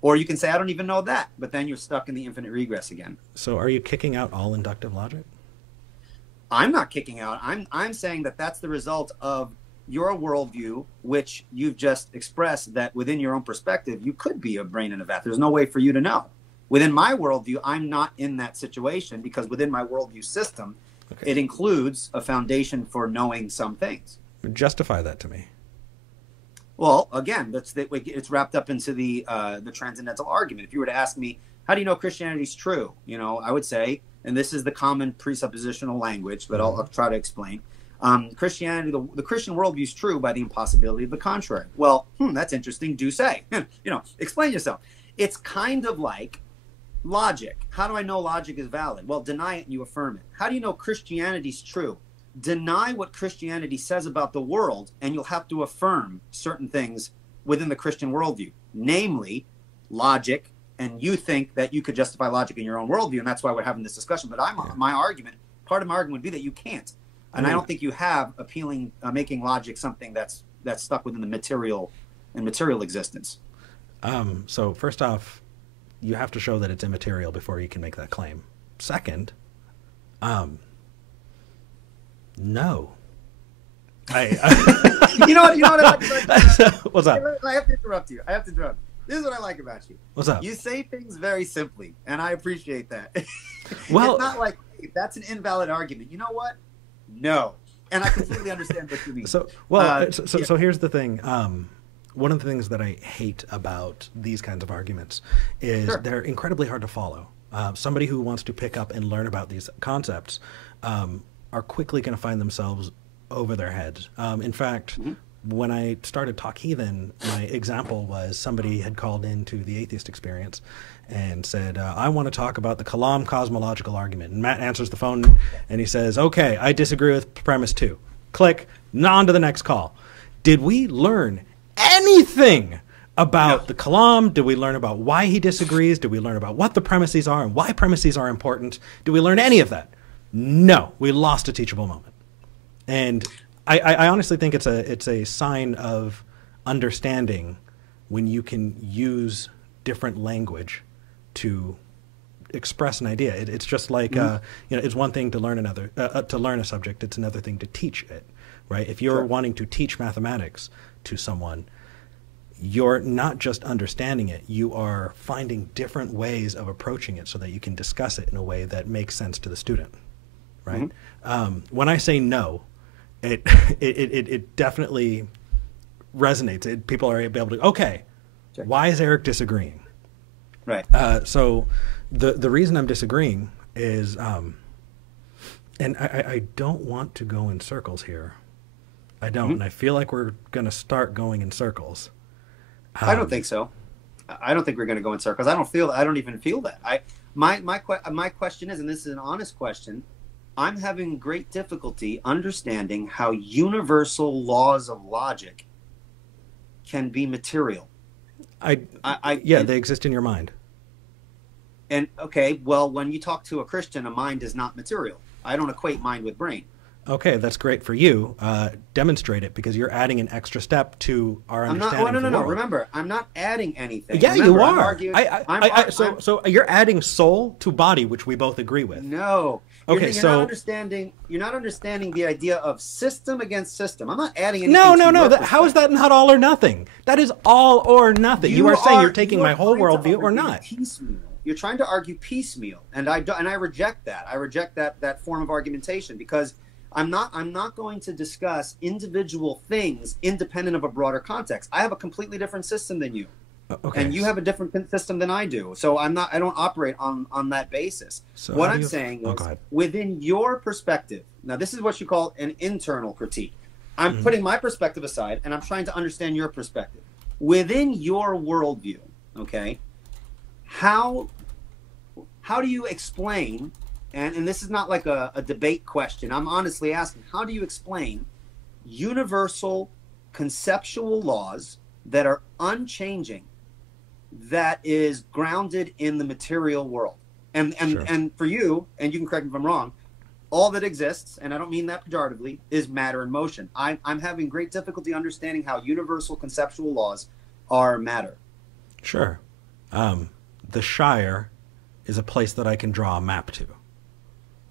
or you can say, I don't even know that, but then you're stuck in the infinite regress again. So are you kicking out all inductive logic? I'm not kicking out. I'm saying that that's the result of your worldview, which you've just expressed that within your own perspective, you could be a brain in a vat. There's no way for you to know. Within my worldview, I'm not in that situation because within my worldview system, it includes a foundation for knowing some things. Justify that to me. Well, again, it's wrapped up into the transcendental argument. If you were to ask me, how do you know Christianity is true? You know, I would say, and this is the common presuppositional language, but I'll try to explain. Christianity, the Christian worldview is true by the impossibility of the contrary. Well, that's interesting. Do say, explain yourself. It's kind of like logic. How do I know logic is valid? Well, deny it and you affirm it. How do you know Christianity is true? Deny what Christianity says about the world, and you'll have to affirm certain things within the Christian worldview, namely logic. And you think that you could justify logic in your own worldview, and that's why we're having this discussion. But my argument, part of my argument would be that you can't. And I don't think you have making logic something that's stuck within the material existence. So first off, you have to show that it's immaterial before you can make that claim. Second, no. You know what I like What's up? I have to interrupt you. This is what I like about you. What's up? You say things very simply, and I appreciate that. Well, it's not like, hey, that's an invalid argument. You know what? No. And I completely understand what you mean. So here's the thing. One of the things that I hate about these kinds of arguments is they're incredibly hard to follow. Somebody who wants to pick up and learn about these concepts are quickly going to find themselves over their heads. In fact, when I started Talk Heathen, my example was somebody had called into the Atheist Experience and said, I want to talk about the Kalam cosmological argument. And Matt answers the phone and he says, okay, I disagree with premise 2. Click, on to the next call. Did we learn anything about the Kalam? Did we learn about why he disagrees? Did we learn about what the premises are and why premises are important? Did we learn any of that? No, we lost a teachable moment. And I honestly think it's a sign of understanding when you can use different language to express an idea. It's just like it's one thing to learn a subject. It's another thing to teach it, right? If you're wanting to teach mathematics to someone, you're not just understanding it. You are finding different ways of approaching it so that you can discuss it in a way that makes sense to the student, right? When I say no, it definitely resonates. People are able to, okay, why is Eric disagreeing? Right. So the reason I'm disagreeing is, and I don't want to go in circles here. I don't, and I feel like we're going to start going in circles. I don't think so. I don't think we're going to go in circles. I don't even feel that. My question is, and this is an honest question, I'm having great difficulty understanding how universal laws of logic can be material. They exist in your mind. And okay, well, when you talk to a Christian, a mind is not material. I don't equate mind with brain. Okay, that's great for you. Demonstrate it, because you're adding an extra step to our understanding. No. Remember, I'm not adding anything. Yeah, remember, you are. So you're adding soul to body, which we both agree with. No. Okay, you're not understanding the idea of system against system. I'm not adding anything. No. How is that not all or nothing? That is all or nothing. You are saying you're taking my whole worldview or not. Piecemeal. You're trying to argue piecemeal, and I reject that. I reject that form of argumentation, because I'm not going to discuss individual things independent of a broader context. I have a completely different system than you. Okay. And you have a different system than I do. So I don't operate on that basis. So what I'm saying is, within your perspective, now this is what you call an internal critique. I'm putting my perspective aside and I'm trying to understand your perspective. Within your worldview, okay, how do you explain, and this is not like a debate question, I'm honestly asking, how do you explain universal conceptual laws that are unchanging, that is grounded in the material world? And for you, and you can correct me if I'm wrong, all that exists, and I don't mean that pejoratively, is matter and motion. I'm having great difficulty understanding how universal conceptual laws are matter. Sure. The Shire is a place that I can draw a map to.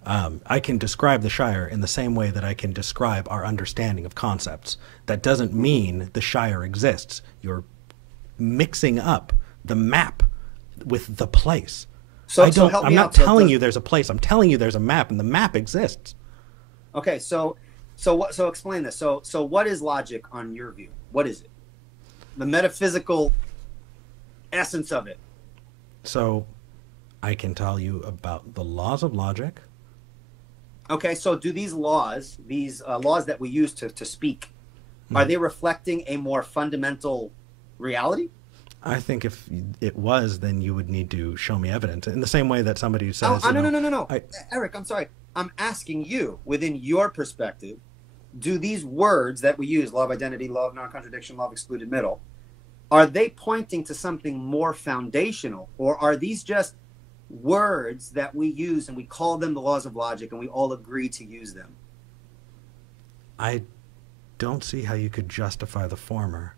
I can describe the Shire in the same way that I can describe our understanding of concepts. That doesn't mean the Shire exists. You're mixing up the map with the place. I'm not telling you there's a place. I'm telling you there's a map, and the map exists. Okay, so explain this. So what is logic on your view? What is it? The metaphysical essence of it. So I can tell you about the laws of logic. Okay, so do these laws that we use to speak, are they reflecting a more fundamental reality? I think if it was, then you would need to show me evidence. In the same way that somebody says... No. Eric, I'm sorry. I'm asking you, within your perspective, do these words that we use, law of identity, law of non-contradiction, law of excluded middle, are they pointing to something more foundational, or are these just words that we use and we call them the laws of logic and we all agree to use them? I don't see how you could justify the former.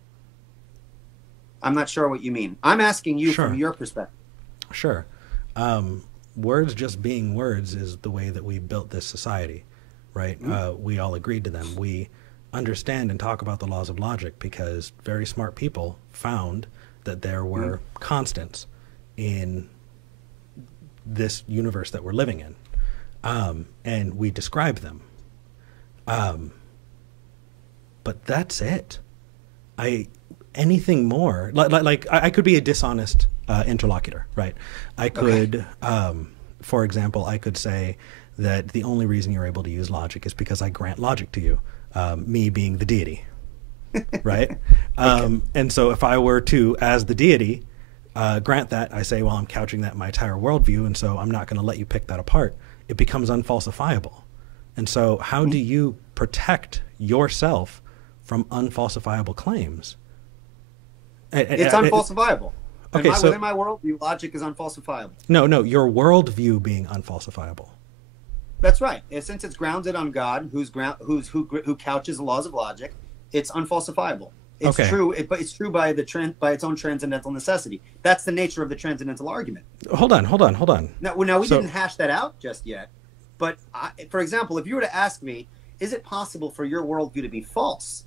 I'm not sure what you mean. I'm asking you from your perspective. Sure. Words just being words is the way that we built this society, right? Mm-hmm. We all agreed to them. We understand and talk about the laws of logic because very smart people found that there were constants in this universe that we're living in, and we describe them. But that's it. Anything more, like I could be a dishonest interlocutor, right? I could, for example, I could say that the only reason you're able to use logic is because I grant logic to you, me being the deity, right? And so if I were to, as the deity, grant that, I say, well, I'm couching that in my entire worldview, and so I'm not going to let you pick that apart. It becomes unfalsifiable. And so how do you protect yourself from unfalsifiable claims? It's unfalsifiable. Okay, so within my worldview, logic is unfalsifiable. No, your worldview being unfalsifiable. That's right. Since it's grounded on God, who couches the laws of logic, it's unfalsifiable. It's true, but it's true by its own transcendental necessity. That's the nature of the transcendental argument. Hold on. Now we didn't hash that out just yet. But for example, if you were to ask me, is it possible for your worldview to be false?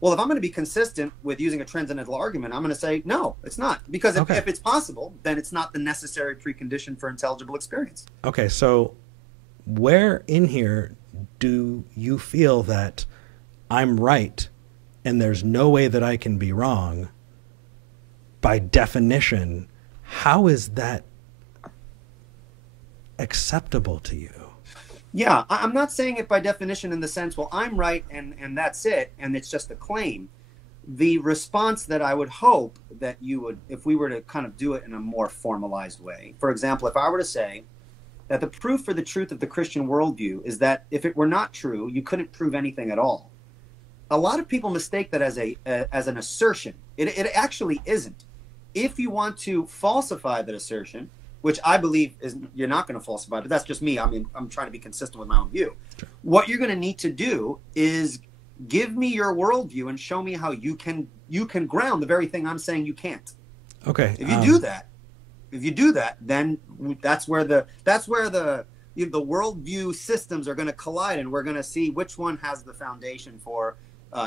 Well, if I'm going to be consistent with using a transcendental argument, I'm going to say, no, it's not. Because if it's possible, then it's not the necessary precondition for intelligible experience. Okay, so where in here do you feel that I'm right and there's no way that I can be wrong? By definition, how is that acceptable to you? Yeah, I'm not saying it by definition in the sense, well, I'm right and that's it, and it's just a claim. The response that I would hope that you would, if we were to kind of do it in a more formalized way, for example, if I were to say that the proof for the truth of the Christian worldview is that if it were not true, you couldn't prove anything at all. A lot of people mistake that as an assertion. It actually isn't. If you want to falsify that assertion, which I believe is you're not going to falsify, but that's just me. I mean, I'm trying to be consistent with my own view. Sure. What you're going to need to do is give me your worldview and show me how you can ground the very thing I'm saying you can't. Okay. If you do that, then that's where the worldview systems are going to collide, and we're going to see which one has the foundation for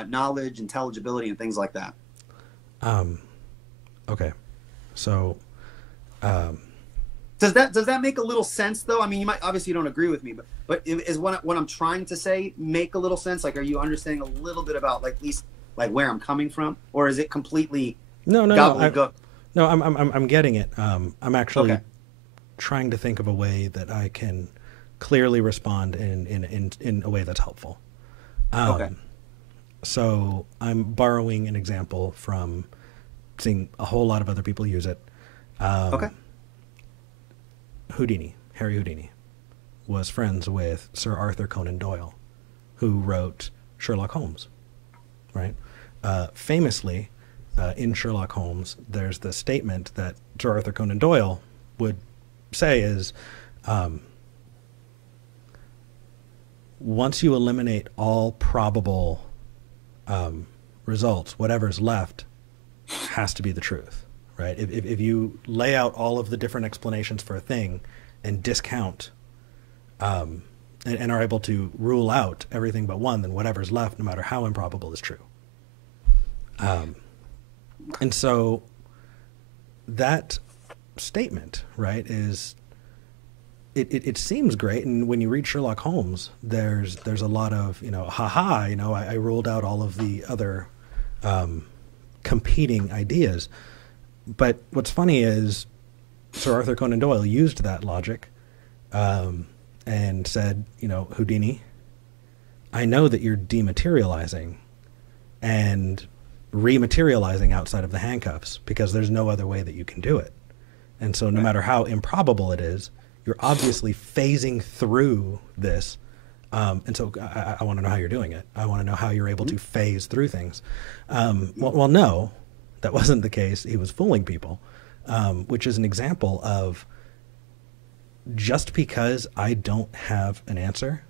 knowledge, intelligibility, and things like that. Okay. So. Does that make a little sense, though? I mean, you don't agree with me, but is what I'm trying to say make a little sense? Like, are you understanding a little bit about, like, at least like where I'm coming from, or is it completely gobbledygook? No, I'm getting it. I'm actually trying to think of a way that I can clearly respond in a way that's helpful. So I'm borrowing an example from seeing a whole lot of other people use it. Harry Houdini, was friends with Sir Arthur Conan Doyle, who wrote Sherlock Holmes, right? Famously, in Sherlock Holmes, there's the statement that Sir Arthur Conan Doyle would say is, once you eliminate all probable results, whatever's left has to be the truth. Right? If you lay out all of the different explanations for a thing and discount and are able to rule out everything but one, then whatever's left, no matter how improbable, is true. And so that statement, right, is it seems great. And when you read Sherlock Holmes, there's a lot of, I ruled out all of the other competing ideas. But what's funny is Sir Arthur Conan Doyle used that logic and said, Houdini, I know that you're dematerializing and rematerializing outside of the handcuffs because there's no other way that you can do it. And so no matter how improbable it is, you're obviously phasing through this. And so I want to know how you're doing it. I want to know how you're able to phase through things. Well, no, that wasn't the case. He was fooling people, which is an example of just because I don't have an answer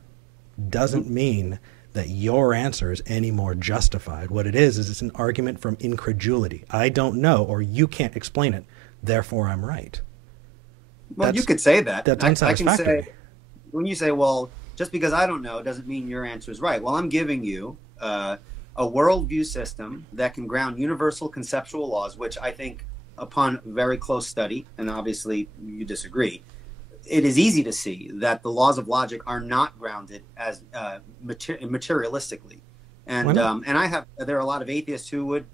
doesn't mean that your answer is any more justified. What it is it's an argument from incredulity. I don't know, or you can't explain it, therefore I'm right. Well, you could say that. That's unsatisfactory. I can say, when you say, well, just because I don't know doesn't mean your answer is right. Well, I'm giving you a worldview system that can ground universal conceptual laws, which I think, upon very close study, and obviously you disagree, it is easy to see that the laws of logic are not grounded as materialistically. And there are a lot of atheists who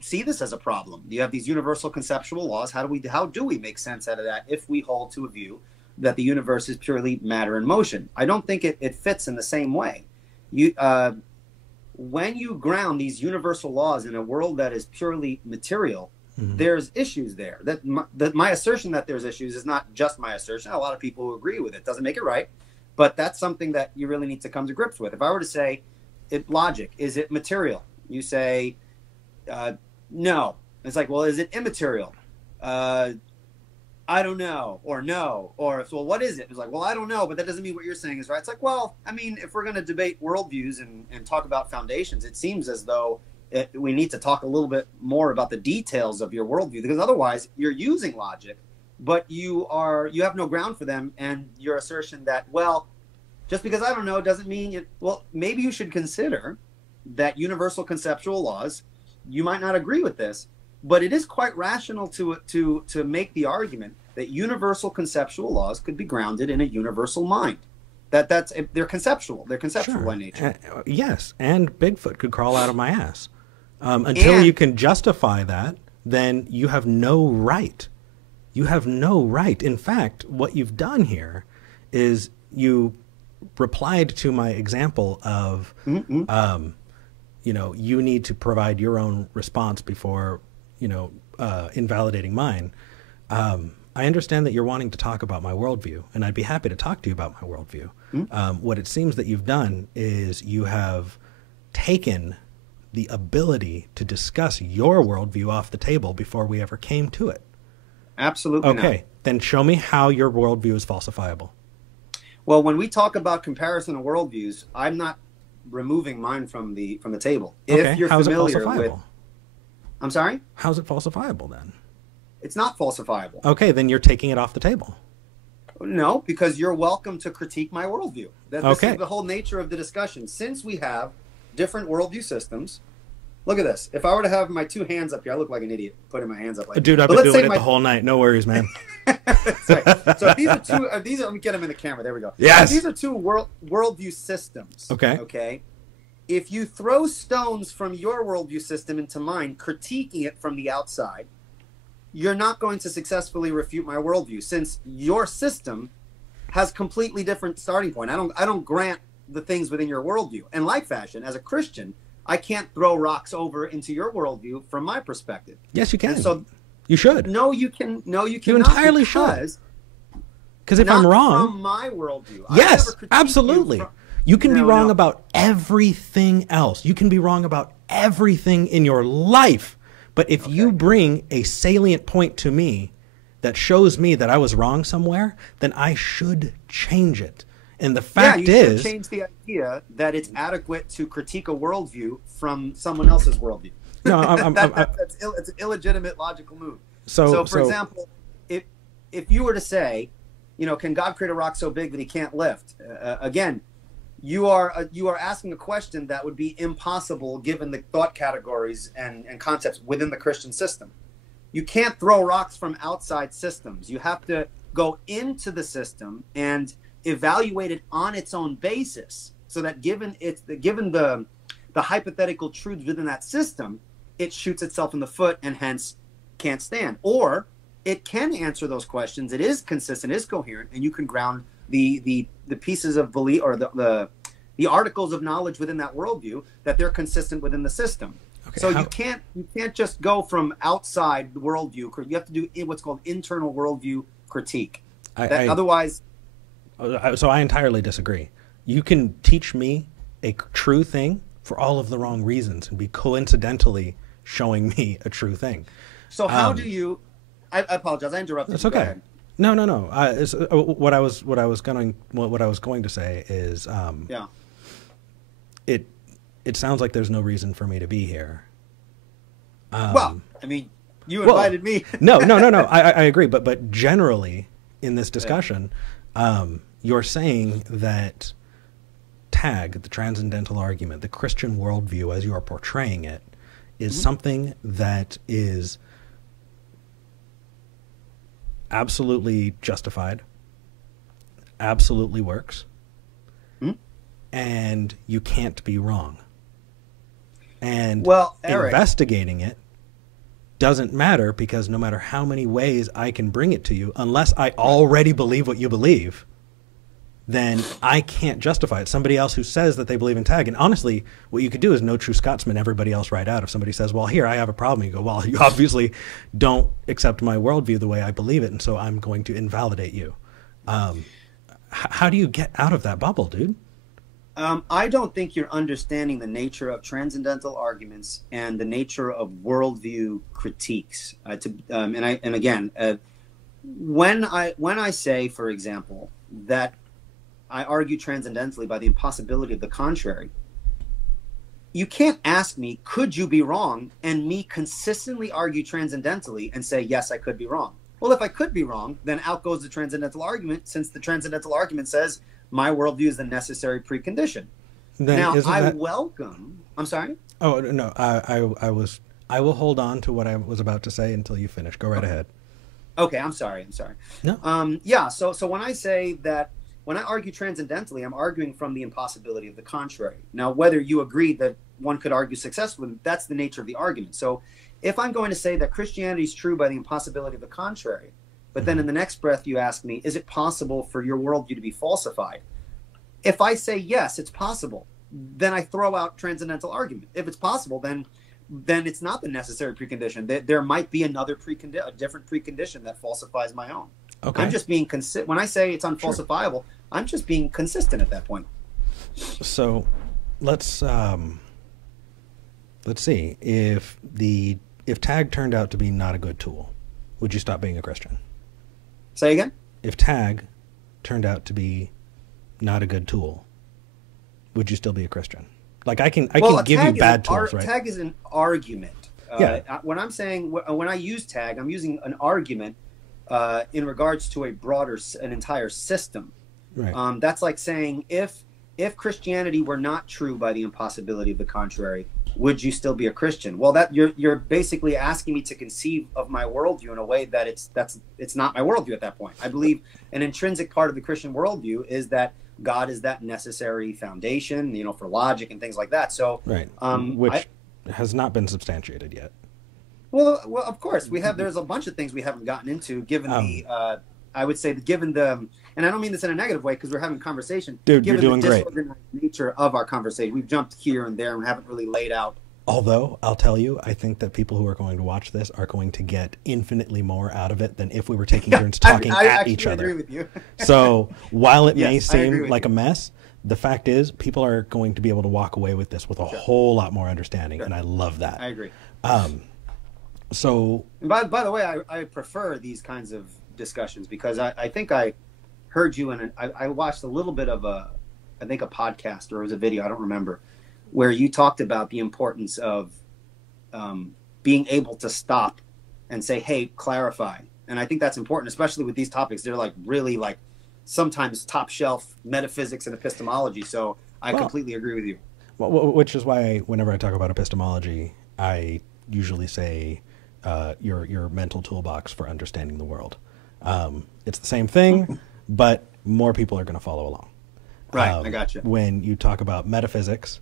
see this as a problem. You have these universal conceptual laws. How do we make sense out of that if we hold to a view that the universe is purely matter and motion? I don't think it fits in the same way. When you ground these universal laws in a world that is purely material, there's issues there. My assertion that there's issues is not just my assertion. A lot of people who agree with it doesn't make it right, but that's something that you really need to come to grips with. If I were to say, logic, is it material? You say, no. It's like, well, is it immaterial? I don't know, or no, or well, what is it? It's like, well, I don't know, but that doesn't mean what you're saying is right. It's like, well, I mean, if we're going to debate worldviews and talk about foundations, it seems as though we need to talk a little bit more about the details of your worldview, because otherwise you're using logic, but you have no ground for them, and your assertion that, well, just because I don't know doesn't mean well, maybe you should consider that universal conceptual laws, you might not agree with this, but it is quite rational to make the argument that universal conceptual laws could be grounded in a universal mind. They're conceptual. They're conceptual by nature. Yes, and Bigfoot could crawl out of my ass. Until you can justify that, then you have no right. You have no right. In fact, what you've done here is you replied to my example of, you need to provide your own response before, invalidating mine. I understand that you're wanting to talk about my worldview, and I'd be happy to talk to you about my worldview. What it seems that you've done is you have taken the ability to discuss your worldview off the table before we ever came to it. Absolutely Okay, not. then show me how your worldview is falsifiable. Well, when we talk about comparison of worldviews, I'm not removing mine from the table. Okay, if you're how's familiar it falsifiable? with, I'm sorry? How's it falsifiable then? It's not falsifiable. Okay, then you're taking it off the table. No, because you're welcome to critique my worldview. This Okay. is the whole nature of the discussion. Since we have different worldview systems, look at this. If I were to have my two hands up here, I look like an idiot putting my hands up like Dude, I've been doing it the whole night. No worries, man. Right. So if these are two. Let me get them in the camera. There we go. Yes. If these are two worldview systems. Okay. Okay. If you throw stones from your worldview system into mine, critiquing it from the outside, you're not going to successfully refute my worldview, since your system has completely different starting point. I don't grant the things within your worldview. And like fashion, as a Christian, I can't throw rocks over into your worldview from my perspective. Yes, you can. And so you should. No, you can. No, you You cannot, entirely should. Because if I'm not wrong, from my worldview. yes, absolutely. You can be wrong about everything else. You can be wrong about everything in your life. But if you bring a salient point to me that shows me that I was wrong somewhere, then I should change it. And the fact you is, should change the idea that it's adequate to critique a worldview from someone else's worldview. no, it's an illegitimate logical move. So for example, if you were to say, can God create a rock so big that he can't lift? Again, you are asking a question that would be impossible given the thought categories and concepts within the Christian system. You can't throw rocks from outside systems. You have to go into the system and evaluate it on its own basis, so that given the hypothetical truths within that system, it shoots itself in the foot and hence can't stand. Or it can answer those questions. It is consistent, is coherent, and you can ground the pieces of belief or the articles of knowledge within that worldview that they're consistent within the system. Okay, so you can't just go from outside the worldview. You have to do what's called internal worldview critique. Otherwise, so I entirely disagree. You can teach me a true thing for all of the wrong reasons and be coincidentally showing me a true thing. So how do you? I apologize. I interrupted. It's okay. No. What I was going to say is, It sounds like there's no reason for me to be here. Well, I mean, you invited me. No. I agree, but generally in this discussion, you're saying that TAG, the Transcendental Argument, the Christian worldview as you are portraying it, is something that is absolutely justified, absolutely works, and you can't be wrong. And Eric, investigating it doesn't matter, because no matter how many ways I can bring it to you, unless I already believe what you believe, then I can't justify it. Somebody else who says that they believe in TAG, and honestly, what you could do is no true Scotsman, everybody else right out. If somebody says, well, here, I have a problem, you go, well, you obviously don't accept my worldview the way I believe it, and so I'm going to invalidate you. How do you get out of that bubble, dude? I don't think you're understanding the nature of transcendental arguments and the nature of worldview critiques. When I say, for example, that I argue transcendentally by the impossibility of the contrary, you can't ask me, could you be wrong, and me consistently argue transcendentally and say, yes, I could be wrong. Well, if I could be wrong, then out goes the transcendental argument, since the transcendental argument says my worldview is the necessary precondition. I'm sorry? Oh, no, I will hold on to what I was about to say until you finish. Go right ahead. Okay, I'm sorry. No. So when I say that, when I argue transcendentally, I'm arguing from the impossibility of the contrary. Now, whether you agree that one could argue successfully, that's the nature of the argument. So if I'm going to say that Christianity is true by the impossibility of the contrary, but then in the next breath you ask me, is it possible for your worldview to be falsified? If I say yes, it's possible, then I throw out transcendental argument. If it's possible, then it's not the necessary precondition. There might be a different precondition that falsifies my own. Okay. I'm just being when I say it's unfalsifiable, sure, I'm just being consistent at that point. So let's see, if TAG turned out to be not a good tool, would you stop being a Christian? Say again? If TAG turned out to be not a good tool, would you still be a Christian? Like I can give you bad tools, right? TAG is an argument. When I use TAG, I'm using an argument in regards to an entire system. Right. That's like saying, if Christianity were not true by the impossibility of the contrary, would you still be a Christian? Well, that you're basically asking me to conceive of my worldview in a way that it's not my worldview at that point. I believe an intrinsic part of the Christian worldview is that God is that necessary foundation, for logic and things like that. So, right, which has not been substantiated yet. Well, of course we have. There's a bunch of things we haven't gotten into, given I would say, given the, and I don't mean this in a negative way because we're having a conversation. Dude, given you're doing great. The disorganized nature of our conversation, we've jumped here and there and haven't really laid out. Although, I'll tell you, I think that people who are going to watch this are going to get infinitely more out of it than if we were taking turns talking at each other. I agree with you. So, while it may seem like a mess, the fact is people are going to be able to walk away with this with a whole lot more understanding, and I love that. I agree. So, by the way, I prefer these kinds of discussions because I think I heard you and I watched a little bit of a podcast, or it was a video, I don't remember, where you talked about the importance of being able to stop and say, hey, clarify. And I think that's important, especially with these topics. They're like really like sometimes top shelf metaphysics and epistemology. So I Well, completely agree with you. which is why whenever I talk about epistemology, I usually say your mental toolbox for understanding the world. It's the same thing, but more people are going to follow along. Right, I gotcha. When you talk about metaphysics,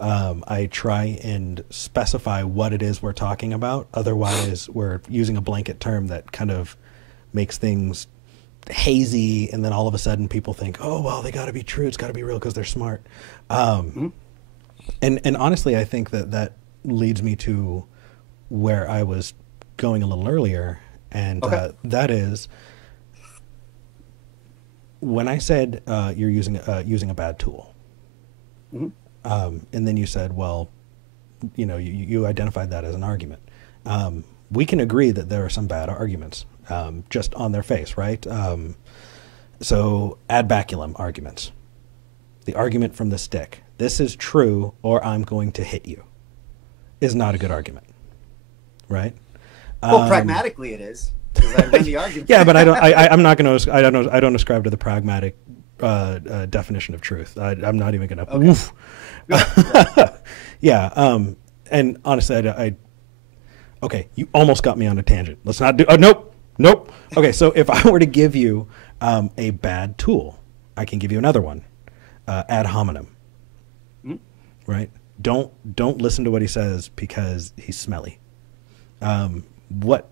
I try and specify what it is we're talking about. Otherwise, we're using a blanket term that kind of makes things hazy, and then all of a sudden people think, oh, well, they got to be true. It's got to be real because they're smart. And honestly, I think that leads me to where I was going a little earlier, and that is when I said you're using a bad tool, and then you said, well, you identified that as an argument. We can agree that there are some bad arguments just on their face, right? So ad baculum arguments, the argument from the stick. This is true, or I'm going to hit you, is not a good argument, right? Well, pragmatically, it is, because I win the argument. Yeah, but I'm not going to. I don't ascribe to the pragmatic definition of truth. I'm not even going to. Okay. Yeah. And honestly, okay, you almost got me on a tangent. Let's not do. Nope. Okay, so if I were to give you a bad tool, I can give you another one, ad hominem. Right? Don't listen to what he says because he's smelly. What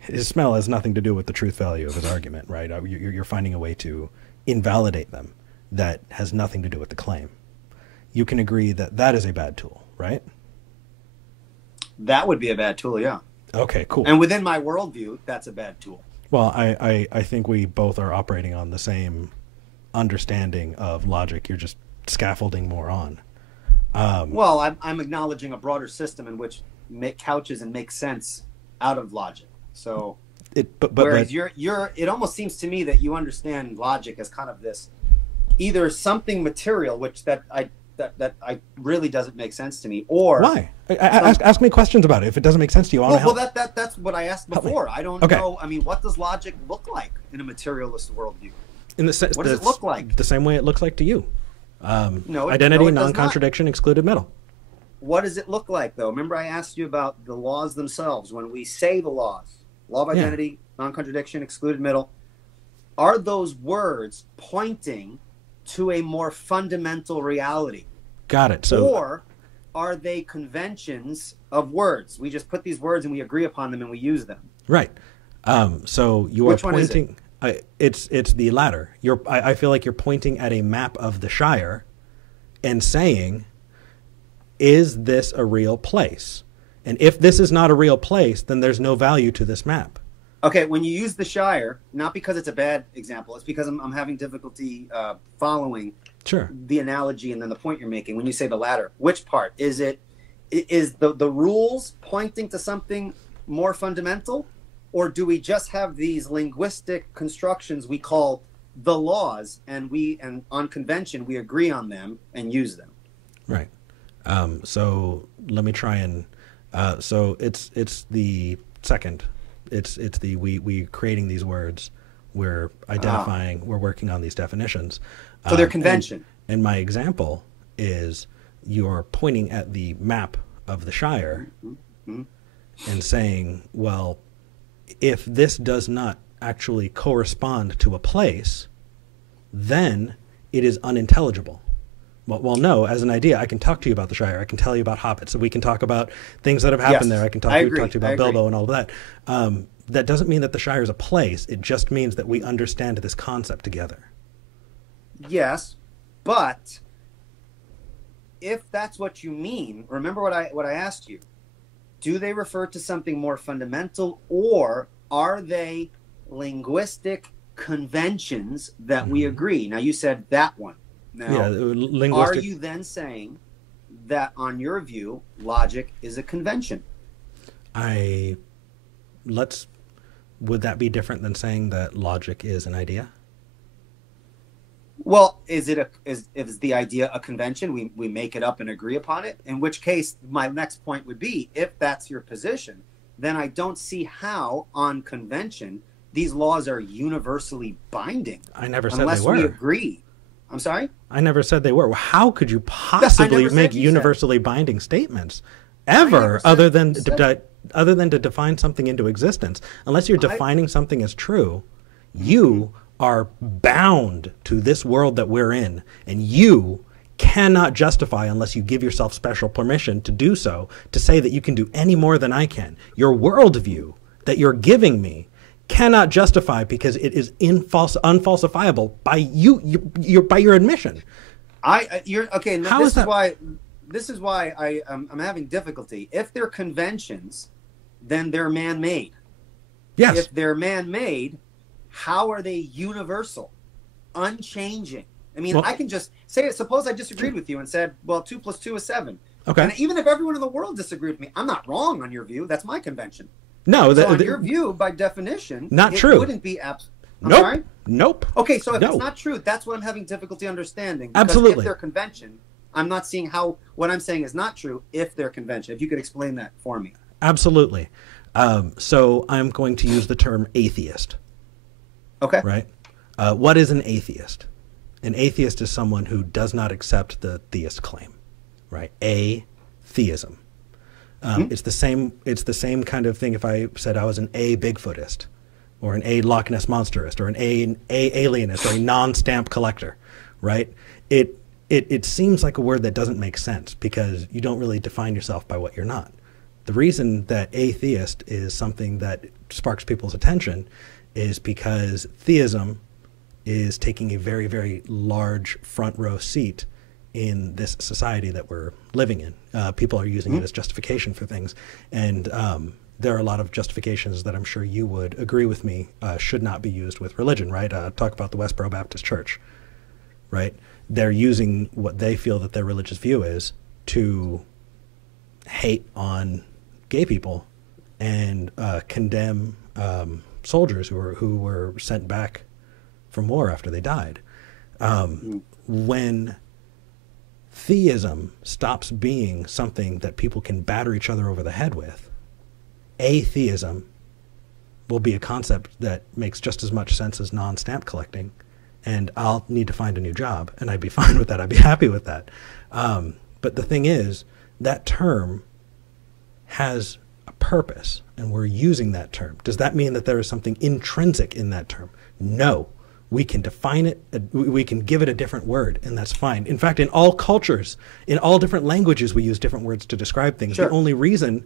his smell has nothing to do with the truth value of his argument, right? You're finding a way to invalidate them that has nothing to do with the claim. You can agree that that is a bad tool, right? That would be a bad tool, yeah. Okay, cool. And within my worldview, that's a bad tool. Well, I think we both are operating on the same understanding of logic. You're just scaffolding more on. Well, I'm acknowledging a broader system in which couches and makes sense out of logic. So, whereas it almost seems to me that you understand logic as kind of this, either something material, which that I really doesn't make sense to me, or why? Ask me questions about it. If it doesn't make sense to you, that's what I asked before. I don't know. I mean, what does logic look like in a materialist worldview? What does it look like? The same way it looks like to you. No, identity, non-contradiction, excluded middle. What does it look like, though? Remember I asked you about the laws themselves. When we say the laws, law of identity, non-contradiction, excluded middle, are those words pointing to a more fundamental reality? Got it. So, or are they conventions of words? We just put these words and we agree upon them and we use them. Right. So you Which are pointing. One is it? It's the latter. I feel like you're pointing at a map of the Shire and saying, is this a real place? And if this is not a real place, then there's no value to this map. Okay, when you use the Shire, not because it's a bad example, it's because I'm having difficulty following the analogy and then the point you're making. When you say the latter, which part? Is the rules pointing to something more fundamental? Or do we just have these linguistic constructions we call the laws, and on convention we agree on them and use them? Right. So let me try and so it's the second. It's the we creating these words. We're identifying. We're working on these definitions. So they're convention. And my example is you're pointing at the map of the Shire and saying, well, if this does not actually correspond to a place, then it is unintelligible. Well, no, as an idea, I can talk to you about the Shire. I can tell you about hobbits. So we can talk about things that have happened there. I can talk to you about Bilbo and all of that. That doesn't mean that the Shire is a place. It just means that we understand this concept together. Yes, but if that's what you mean, remember what I asked you. Do they refer to something more fundamental, or are they linguistic conventions that we agree? Now, you said that one. Now, are you then saying that, on your view, logic is a convention? Would that be different than saying that logic is an idea? Well, is the idea a convention? We make it up and agree upon it? In which case, my next point would be, if that's your position, then I don't see how, on convention, these laws are universally binding. I never said unless they were. we agree. I'm sorry? I never said they were. Well, how could you possibly make universally binding statements ever, other than to define something into existence? Unless you're defining something as true, you are bound to this world that we're in, and you cannot justify, unless you give yourself special permission to do so, to say that you can do any more than I can. Your worldview that you're giving me cannot justify, because it is unfalsifiable by by your admission. This is why I'm having difficulty. If they're conventions, then they're man-made. Yes. If they're man-made, how are they universal, unchanging? I mean, I can just say it. Suppose I disagreed with you and said, well, 2 + 2 is 7. Okay. And even if everyone in the world disagreed with me, I'm not wrong on your view. That's my convention. No, so on your view, by definition, not it true. Wouldn't be Nope. Sorry? Nope. Okay, so if it's not true, that's what I'm having difficulty understanding. Because Absolutely. if they're convention, I'm not seeing how what I'm saying is not true if they're convention. If you could explain that for me. Absolutely. So I'm going to use the term atheist. Okay. Right? What is an atheist? An atheist is someone who does not accept the theist claim. Right? Atheism. It's the same kind of thing if I said I was an Bigfootist, or an Loch Ness monsterist, or an alienist, or a non-stamp collector, right? It seems like a word that doesn't make sense, because you don't really define yourself by what you're not. The reason that atheist is something that sparks people's attention is because theism is taking a very, very large front row seat in this society that we're living in. People are using it as justification for things. And there are a lot of justifications that I'm sure you would agree with me should not be used with religion, right? Talk about the Westboro Baptist Church, right? They're using what they feel that their religious view is to hate on gay people and condemn soldiers who were sent back from war after they died. When theism stops being something that people can batter each other over the head with, atheism will be a concept that makes just as much sense as non-stamp collecting, and I'll need to find a new job, and I'd be fine with that. I'd be happy with that. But the thing is, that term has a purpose, and we're using that term. Does that mean that there is something intrinsic in that term? No. We can define it, we can give it a different word, and that's fine. In fact, in all cultures, in all different languages, we use different words to describe things. Sure. The only reason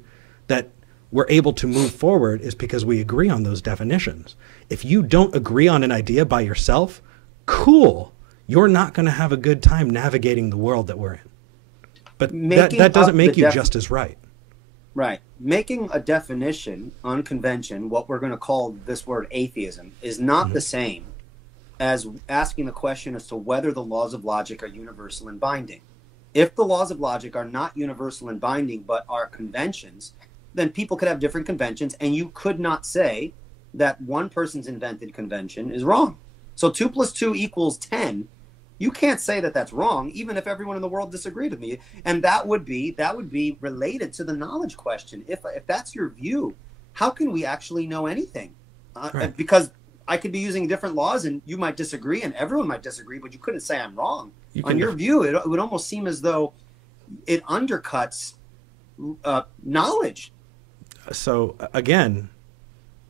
that we're able to move forward is because we agree on those definitions. If you don't agree on an idea by yourself, cool. You're not going to have a good time navigating the world that we're in. But that doesn't make you just as right. Right. Making a definition on convention, what we're going to call this word atheism, is not the same as asking the question as to whether the laws of logic are universal and binding. If the laws of logic are not universal and binding, but are conventions, then people could have different conventions, and you could not say that one person's invented convention is wrong. So 2 + 2 = 10. You can't say that that's wrong, even if everyone in the world disagreed with me. And that would be related to the knowledge question. If that's your view, how can we actually know anything? Right. Because I could be using different laws, and you might disagree, and everyone might disagree, but you couldn't say I'm wrong. On your view, it would almost seem as though it undercuts knowledge. So again,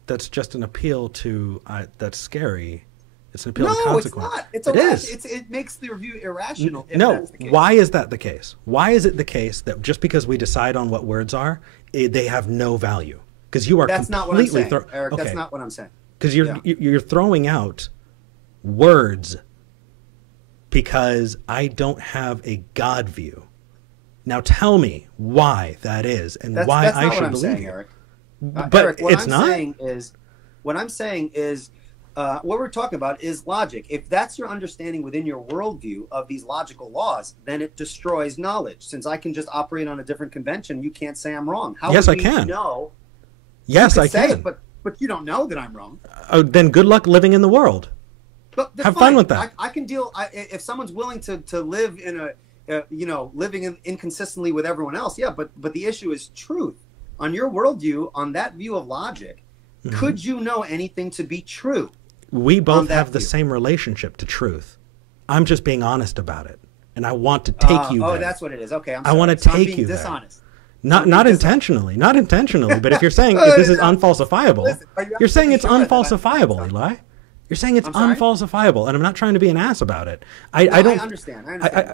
that's just an appeal to that's scary. It's an appeal to consequence. It's not. It makes the review irrational. No. Why is that the case? Why is it the case that just because we decide on what words are, they have no value? Because you are That's not what I'm saying, Eric. Okay. That's not what I'm saying. Because you're throwing out words because I don't have a God view. Now tell me why that is, and why I should believe you. Eric. But Eric, it's not. What I'm saying is, what we're talking about is logic. If that's your understanding within your worldview of these logical laws, then it destroys knowledge. Since I can just operate on a different convention, you can't say I'm wrong. Yes, I can. No. Yes, I can. But you don't know that I'm wrong. Oh, then good luck living in the world. Have fun with that. I can deal. If someone's willing to live in living inconsistently with everyone else, yeah. But the issue is truth. On your worldview, on that view of logic, Could you know anything to be true? We both have the view? same relationship to truth. I'm just being honest about it, and I want to take you there. Oh, that's what it is. Okay, I want to take you dishonest. There. Not intentionally, not intentionally. But if you're saying if this is unfalsifiable, Listen, you're saying it's unfalsifiable, Eli. You're saying it's sorry? unfalsifiable, and I'm not trying to be an ass about it. I don't. I understand.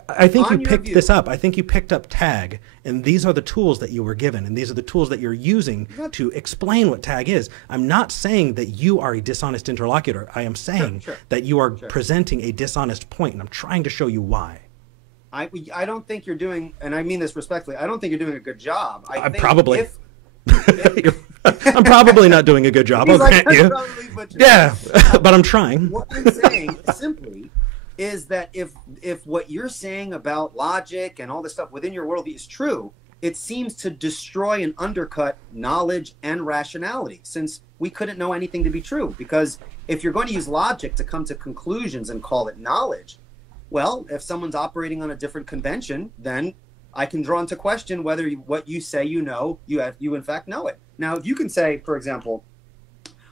I think On you your picked view- this up. I think you picked up tag, and these are the tools that you were given, and these are the tools that you're using to explain what tag is. I'm not saying that you are a dishonest interlocutor. I am saying that you are presenting a dishonest point, and I'm trying to show you why. I don't think you're doing, and I mean this respectfully, I don't think you're doing a good job. I think probably. I'm probably not doing a good job. I'll grant you. Yeah, but I'm trying. What I'm saying simply is that if what you're saying about logic and all this stuff within your worldview is true, it seems to destroy and undercut knowledge and rationality, since we couldn't know anything to be true. Because if you're going to use logic to come to conclusions and call it knowledge, well, if someone's operating on a different convention, then I can draw into question whether what you say you know, you in fact know it. Now, if you can say, for example,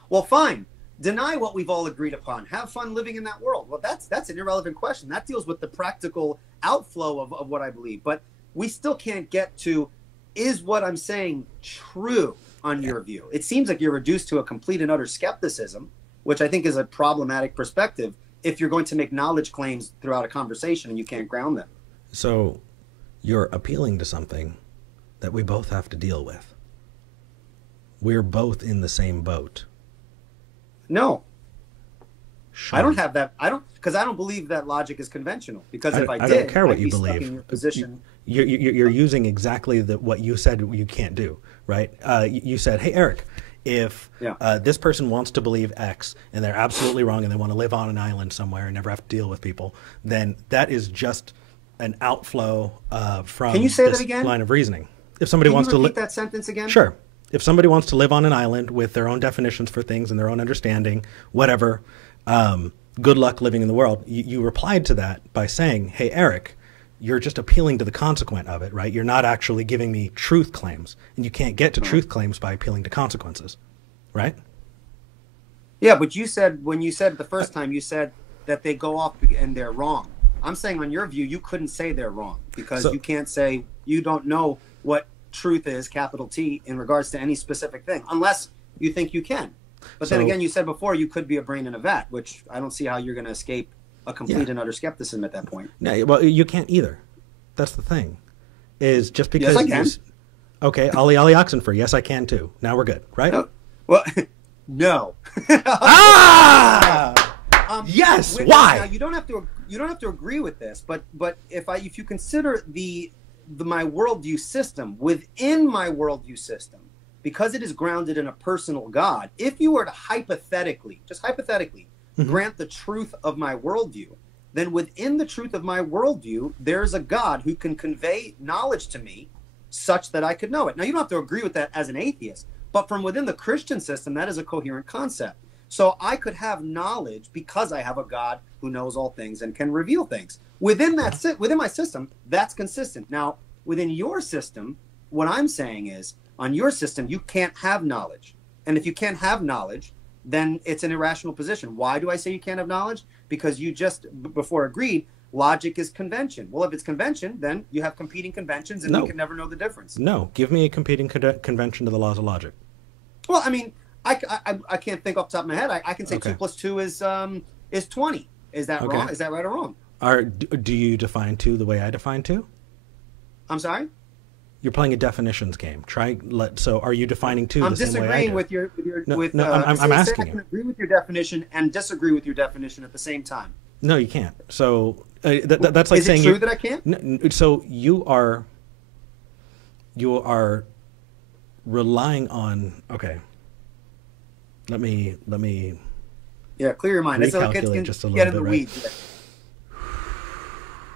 well, fine, deny what we've all agreed upon. Have fun living in that world. Well, that's an irrelevant question. That deals with the practical outflow of what I believe. But we still can't get to, is what I'm saying true on your view? It seems like you're reduced to a complete and utter skepticism, which I think is a problematic perspective if you're going to make knowledge claims throughout a conversation and you can't ground them. So you're appealing to something that we both have to deal with. We're both in the same boat. No. Sure. I don't have that. Because I don't believe that logic is conventional. Because if I did, don't care what I'd you be stuck believe. in your position. You're using exactly what you said you can't do, right? You said, hey, Eric, if this person wants to believe X and they're absolutely wrong and they want to live on an island somewhere and never have to deal with people, then that is just an outflow from Can you say this that again? line of reasoning. If somebody wants to repeat that sentence again? Sure. If somebody wants to live on an island with their own definitions for things and their own understanding, whatever, good luck living in the world. You replied to that by saying, hey, Eric, you're just appealing to the consequent of it, right? You're not actually giving me truth claims. And you can't get to truth claims by appealing to consequences, right? Yeah, but you said, when you said it the first time, you said that they go off and they're wrong. I'm saying on your view, you couldn't say they're wrong because you can't say you don't know what truth is, capital T, in regards to any specific thing, unless you think you can. But then again, you said before you could be a brain in a vat, which I don't see how you're going to escape a complete and utter skepticism at that point. No, well, you can't either. That's the thing. Is just because yes, I can. Okay, Ollie Oxenford. Yes, I can too. Now we're good, right? No. Well, no. Yes. Why? Now, you don't have to agree with this, but if you consider my worldview system within my worldview system, because it is grounded in a personal God, if you were to hypothetically, grant the truth of my worldview, then within the truth of my worldview, there's a God who can convey knowledge to me such that I could know it. Now, you don't have to agree with that as an atheist, but from within the Christian system, that is a coherent concept. So I could have knowledge because I have a God who knows all things and can reveal things. Within my system, that's consistent. Now, within your system, what I'm saying is, on your system, you can't have knowledge. And if you can't have knowledge, then it's an irrational position. Why do I say you can't have knowledge? Because you just before agreed, logic is convention. Well, if it's convention, then you have competing conventions and we can never know the difference. No, give me a competing convention to the laws of logic. Well, I mean, I can't think off the top of my head. I can say 2 + 2 is 20. Is that wrong? Is that right or wrong? Do you define 2 the way I define 2? I'm sorry? You're playing a definitions game. So are you defining 2 I'm the same way I disagreeing do? with your I'm asking you. I can agree with your definition and disagree with your definition at the same time. No, you can't. So that's like saying... Is it true that I can't? No, so you are relying on... Okay. Let me... Yeah, clear your mind. Recalculate just a little get in bit, the right? weeds. Yeah.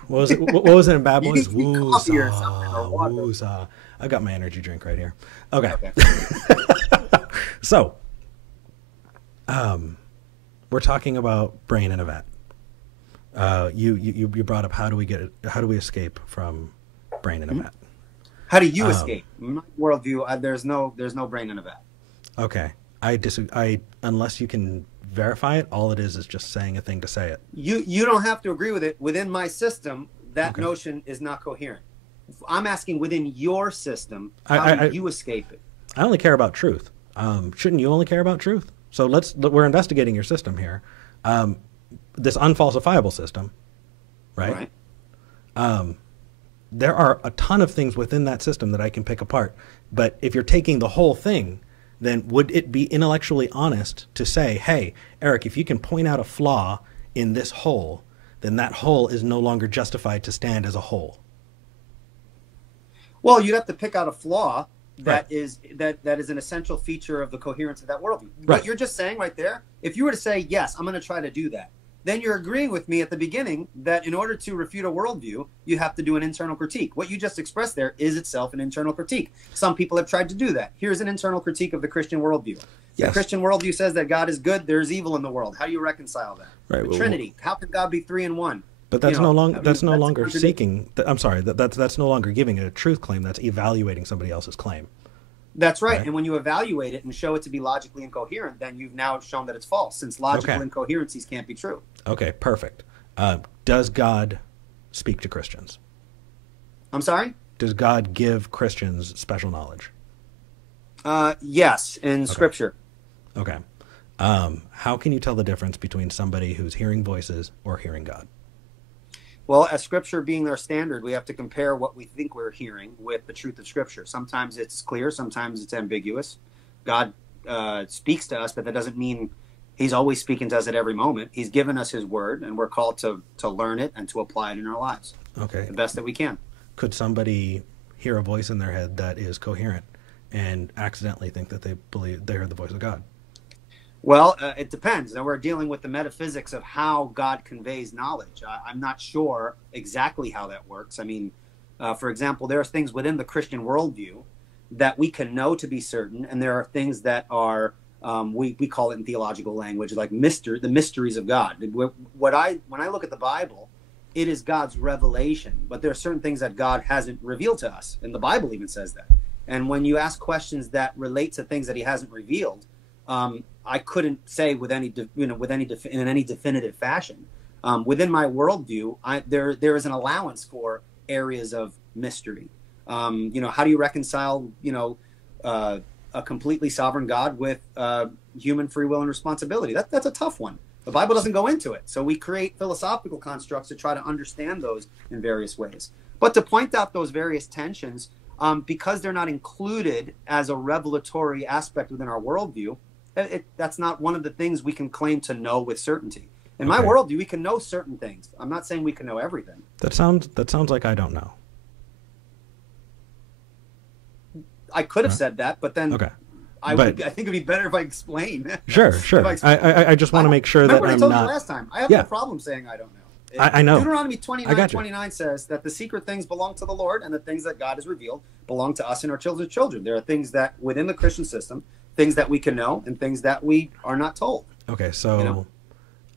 What was it in Bad Boys? Coffee or something, or water. Woo-saw. I've got my energy drink right here. Okay. So, we're talking about brain in a vat. You brought up how do we escape from brain in a vat? How do you escape? My worldview, there's no brain in a vat. Okay. I disagree. Unless you can verify it, all it is just saying a thing to say it. You don't have to agree with it. Within my system, that Okay. notion is not coherent. I'm asking within your system, how do you escape it? I only care about truth. Shouldn't you only care about truth? So we're investigating your system here. This unfalsifiable system, right? There are a ton of things within that system that I can pick apart. But if you're taking the whole thing, then would it be intellectually honest to say, hey, Eric, if you can point out a flaw in this whole, then that whole is no longer justified to stand as a whole? Well, you'd have to pick out a flaw that Right. is an essential feature of the coherence of that worldview. Right. What you're just saying right there, if you were to say, yes, I'm going to try to do that, then you're agreeing with me at the beginning that in order to refute a worldview, you have to do an internal critique. What you just expressed there is itself an internal critique. Some people have tried to do that. Here's an internal critique of the Christian worldview. Yes. The Christian worldview says that God is good, there's evil in the world. How do you reconcile that? Right. The Well, Trinity. How can God be 3 in 1? But that's no longer that's no that's longer contradiction. seeking. I'm sorry. That's no longer giving a truth claim. That's evaluating somebody else's claim. That's right. Right. And when you evaluate it and show it to be logically incoherent, then you've now shown that it's false, since logical Okay. incoherencies can't be true. Okay. Perfect. Does God speak to Christians? I'm sorry? Does God give Christians special knowledge? Yes, in Scripture. Okay. How can you tell the difference between somebody who's hearing voices or hearing God? Well, as Scripture being our standard, we have to compare what we think we're hearing with the truth of Scripture. Sometimes it's clear, sometimes it's ambiguous. God speaks to us, but that doesn't mean He's always speaking to us at every moment. He's given us His Word, and we're called to learn it and to apply it in our lives Okay. the best that we can. Could somebody hear a voice in their head that is coherent and accidentally think that they believe they heard the voice of God? Well, it depends. Now, we're dealing with the metaphysics of how God conveys knowledge. I'm not sure exactly how that works. I mean, for example, there are things within the Christian worldview that we can know to be certain, and there are things that are, we call it in theological language, like the mysteries of God. When I look at the Bible, it is God's revelation, but there are certain things that God hasn't revealed to us, and the Bible even says that. And when you ask questions that relate to things that He hasn't revealed, I couldn't say with any in any definitive fashion. Within my worldview, there is an allowance for areas of mystery. How do you reconcile a completely sovereign God with human free will and responsibility? That's a tough one. The Bible doesn't go into it, so we create philosophical constructs to try to understand those in various ways. But to point out those various tensions, because they're not included as a revelatory aspect within our worldview, that's not one of the things we can claim to know with certainty. In my worldview, we can know certain things. I'm not saying we can know everything. That sounds like I don't know. I could have said that, but then Okay. I think it'd be better if I explain. Sure. If I explain. I just want to make sure that Remember, I I'm told not. you last time. I have Yeah. no problem saying I don't know. I know. Deuteronomy I got you. 29 says that the secret things belong to the Lord, and the things that God has revealed belong to us and our children's children. There are things that within the Christian system, things that we can know, and things that we are not told. Okay, so know?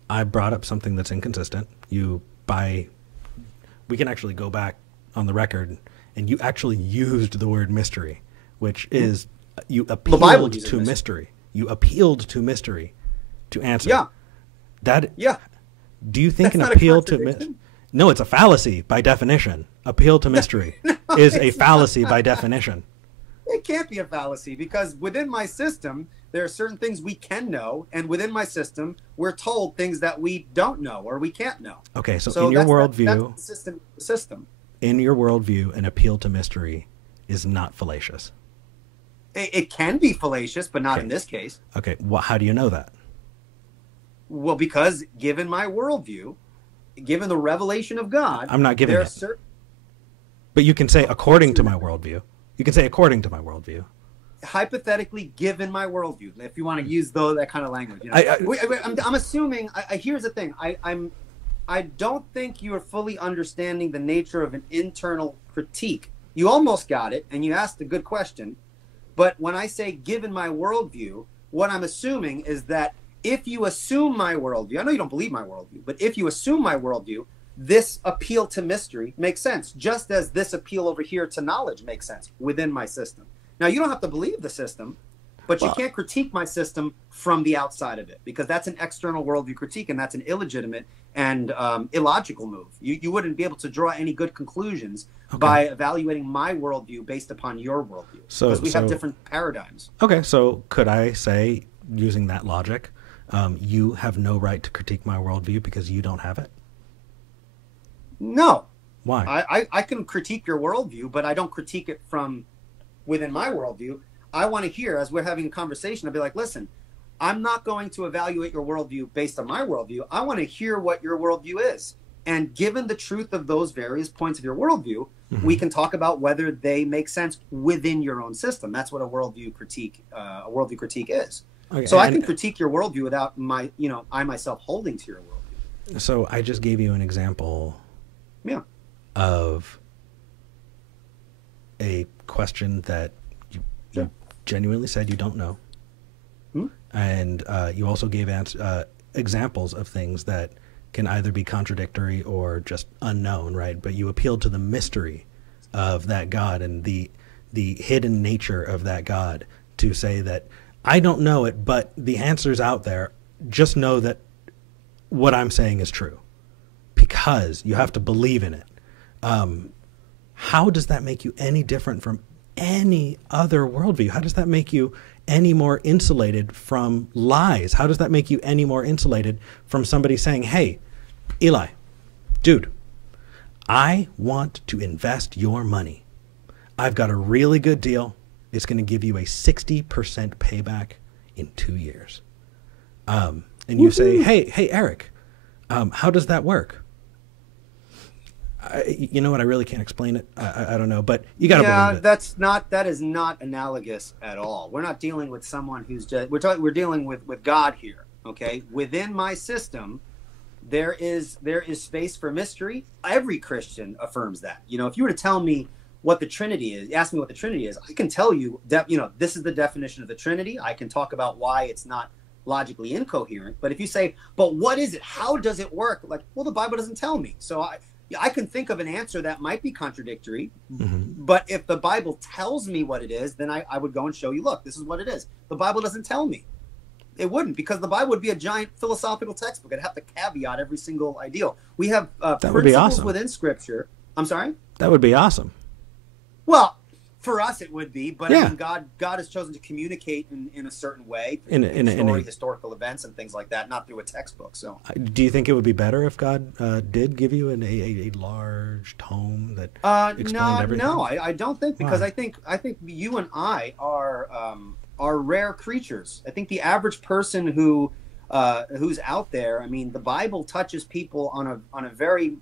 I brought up something that's inconsistent. We can actually go back on the record, and you actually used the word mystery, which is you Bible appealed uses to mystery. You appealed to mystery to answer. Yeah. Yeah. Do you think That's not an a appeal to contradiction. No, it's a fallacy by definition. Appeal to mystery is a fallacy by definition. It can't be a fallacy, because within my system, there are certain things we can know, and within my system, we're told things that we don't know or we can't know. Okay, so in your worldview, that's the system. in your worldview, an appeal to mystery is not fallacious. It can be fallacious, but not in this case. Okay, how do you know that? Well, because given my worldview, given the revelation of God, I'm not giving there are it. certain. But you can say according to my worldview. You can say according to my worldview. Hypothetically, given my worldview, if you want to use that kind of language, I'm assuming. Here's the thing. I don't think you are fully understanding the nature of an internal critique. You almost got it, and you asked a good question. But when I say given my worldview, what I'm assuming is that if you assume my worldview, I know you don't believe my worldview, but if you assume my worldview, this appeal to mystery makes sense, just as this appeal over here to knowledge makes sense within my system. Now, you don't have to believe the system, But you can't critique my system from the outside of it, because that's an external worldview critique, and that's an illegitimate and illogical move. You wouldn't be able to draw any good conclusions by evaluating my worldview based upon your worldview, because we have different paradigms. Okay, so could I say, using that logic, you have no right to critique my worldview because you don't have it? No. Why? I can critique your worldview, but I don't critique it from within my worldview. I want to hear, as we're having a conversation, I'll be like, listen, I'm not going to evaluate your worldview based on my worldview. I want to hear what your worldview is. And given the truth of those various points of your worldview, we can talk about whether they make sense within your own system. That's what a worldview critique is. Okay, so I can critique your worldview without I myself holding to your worldview. So I just gave you an example of a question that you genuinely said you don't know. And you also gave examples of things that can either be contradictory or just unknown, right? But you appealed to the mystery of that God and the hidden nature of that God to say that I don't know it, but the answer's out there. Just know that what I'm saying is true, because you have to believe in it. How does that make you any different from any other worldview? How does that make you any more insulated from lies? How does that make you any more insulated from somebody saying, hey, Eli, dude, I want to invest your money. I've got a really good deal. It's going to give you a 60% payback in 2 years. And you say, hey, Eric, how does that work? You know what? I really can't explain it. I don't know, but you got to believe it. That is not analogous at all. We're not dealing with someone who's just, we're dealing with God here. Okay. Within my system, there is space for mystery. Every Christian affirms that. If you were to tell me what the Trinity is, ask me what the Trinity is, I can tell you that, this is the definition of the Trinity. I can talk about why it's not logically incoherent. But if you say, but what is it? How does it work? Like, well, the Bible doesn't tell me. So I can think of an answer that might be contradictory, but if the Bible tells me what it is, then I would go and show you, look, this is what it is. The Bible doesn't tell me. It wouldn't, because the Bible would be a giant philosophical textbook. It'd have to caveat every single ideal. We have principles within Scripture. I'm sorry? That would be awesome. Well, for us it would be, but I mean, God has chosen to communicate in a certain way, in historical events and things like that, not through a textbook. So, do you think it would be better if God did give you a large tome that explained everything? No, I don't think, because I think you and I are rare creatures. I think the average person who's out there, I mean, the Bible touches people on a very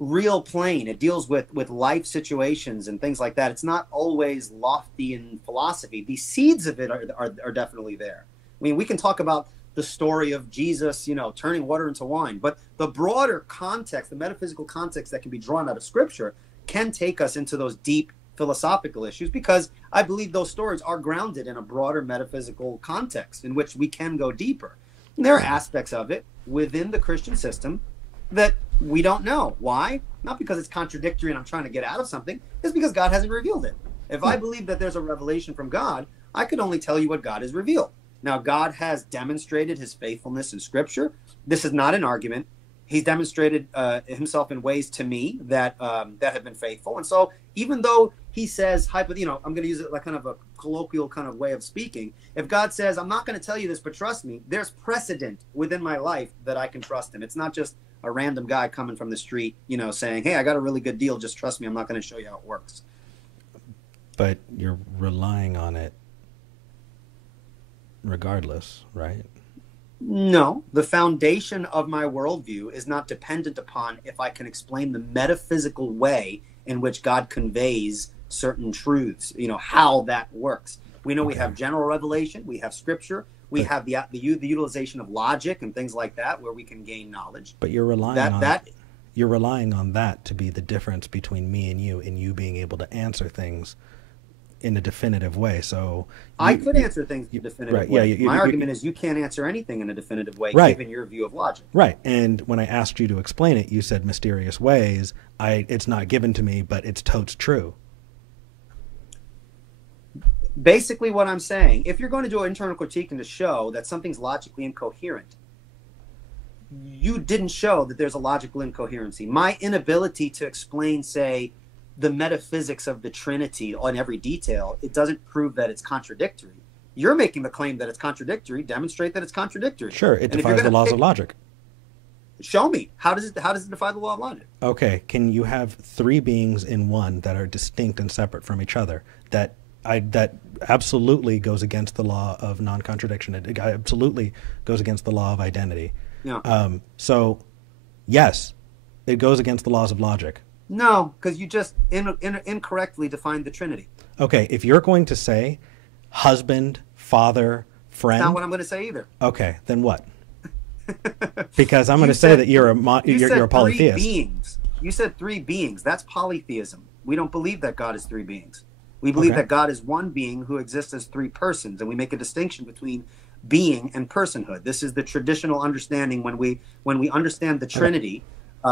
real plane. It deals with life situations and things like that. It's not always lofty in philosophy. The seeds of it are definitely there. I mean, we can talk about the story of Jesus, turning water into wine, but the broader context, the metaphysical context that can be drawn out of Scripture, can take us into those deep philosophical issues, because I believe those stories are grounded in a broader metaphysical context in which we can go deeper. And there are aspects of it within the Christian system that we don't know. Why? Not because it's contradictory and I'm trying to get out of something. It's because God hasn't revealed it. If I believe that there's a revelation from God, I could only tell you what God has revealed. Now, God has demonstrated his faithfulness in Scripture. This is not an argument. He's demonstrated himself in ways to me that have been faithful. And so even though he says, I'm going to use it like kind of a colloquial kind of way of speaking. If God says, I'm not going to tell you this, but trust me, there's precedent within my life that I can trust him. It's not just a random guy coming from the street, saying, hey, I got a really good deal. Just trust me. I'm not going to show you how it works. But you're relying on it regardless, right? No, the foundation of my worldview is not dependent upon if I can explain the metaphysical way in which God conveys certain truths, how that works. We know we have general revelation, we have Scripture, we have the utilization of logic and things like that where we can gain knowledge. But you're relying on that to be the difference between me and you being able to answer things in a definitive way. So I could answer things in a definitive way. My argument is you can't answer anything in a definitive way, given your view of logic. Right. And when I asked you to explain it, you said mysterious ways. It's not given to me, but it's totes true. Basically what I'm saying, if you're going to do an internal critique and to show that something's logically incoherent, you didn't show that there's a logical incoherency. My inability to explain, say, the metaphysics of the Trinity on every detail, it doesn't prove that it's contradictory. You're making the claim that it's contradictory. Demonstrate that it's contradictory. Sure, it defies the laws of logic. Show me. How does it defy the law of logic? Okay, can you have three beings in one that are distinct and separate from each other? That absolutely goes against the law of non-contradiction. It absolutely goes against the law of identity. Yeah. So, yes, it goes against the laws of logic. No, because you just incorrectly defined the Trinity. Okay, if you're going to say husband, father, friend... That's not what I'm going to say either. Okay, then what? Because I'm going to say that you're a polytheist. Three beings. You said three beings. That's polytheism. We don't believe that God is three beings. We believe that God is one being who exists as three persons, and we make a distinction between being and personhood. This is the traditional understanding. When we understand the Trinity,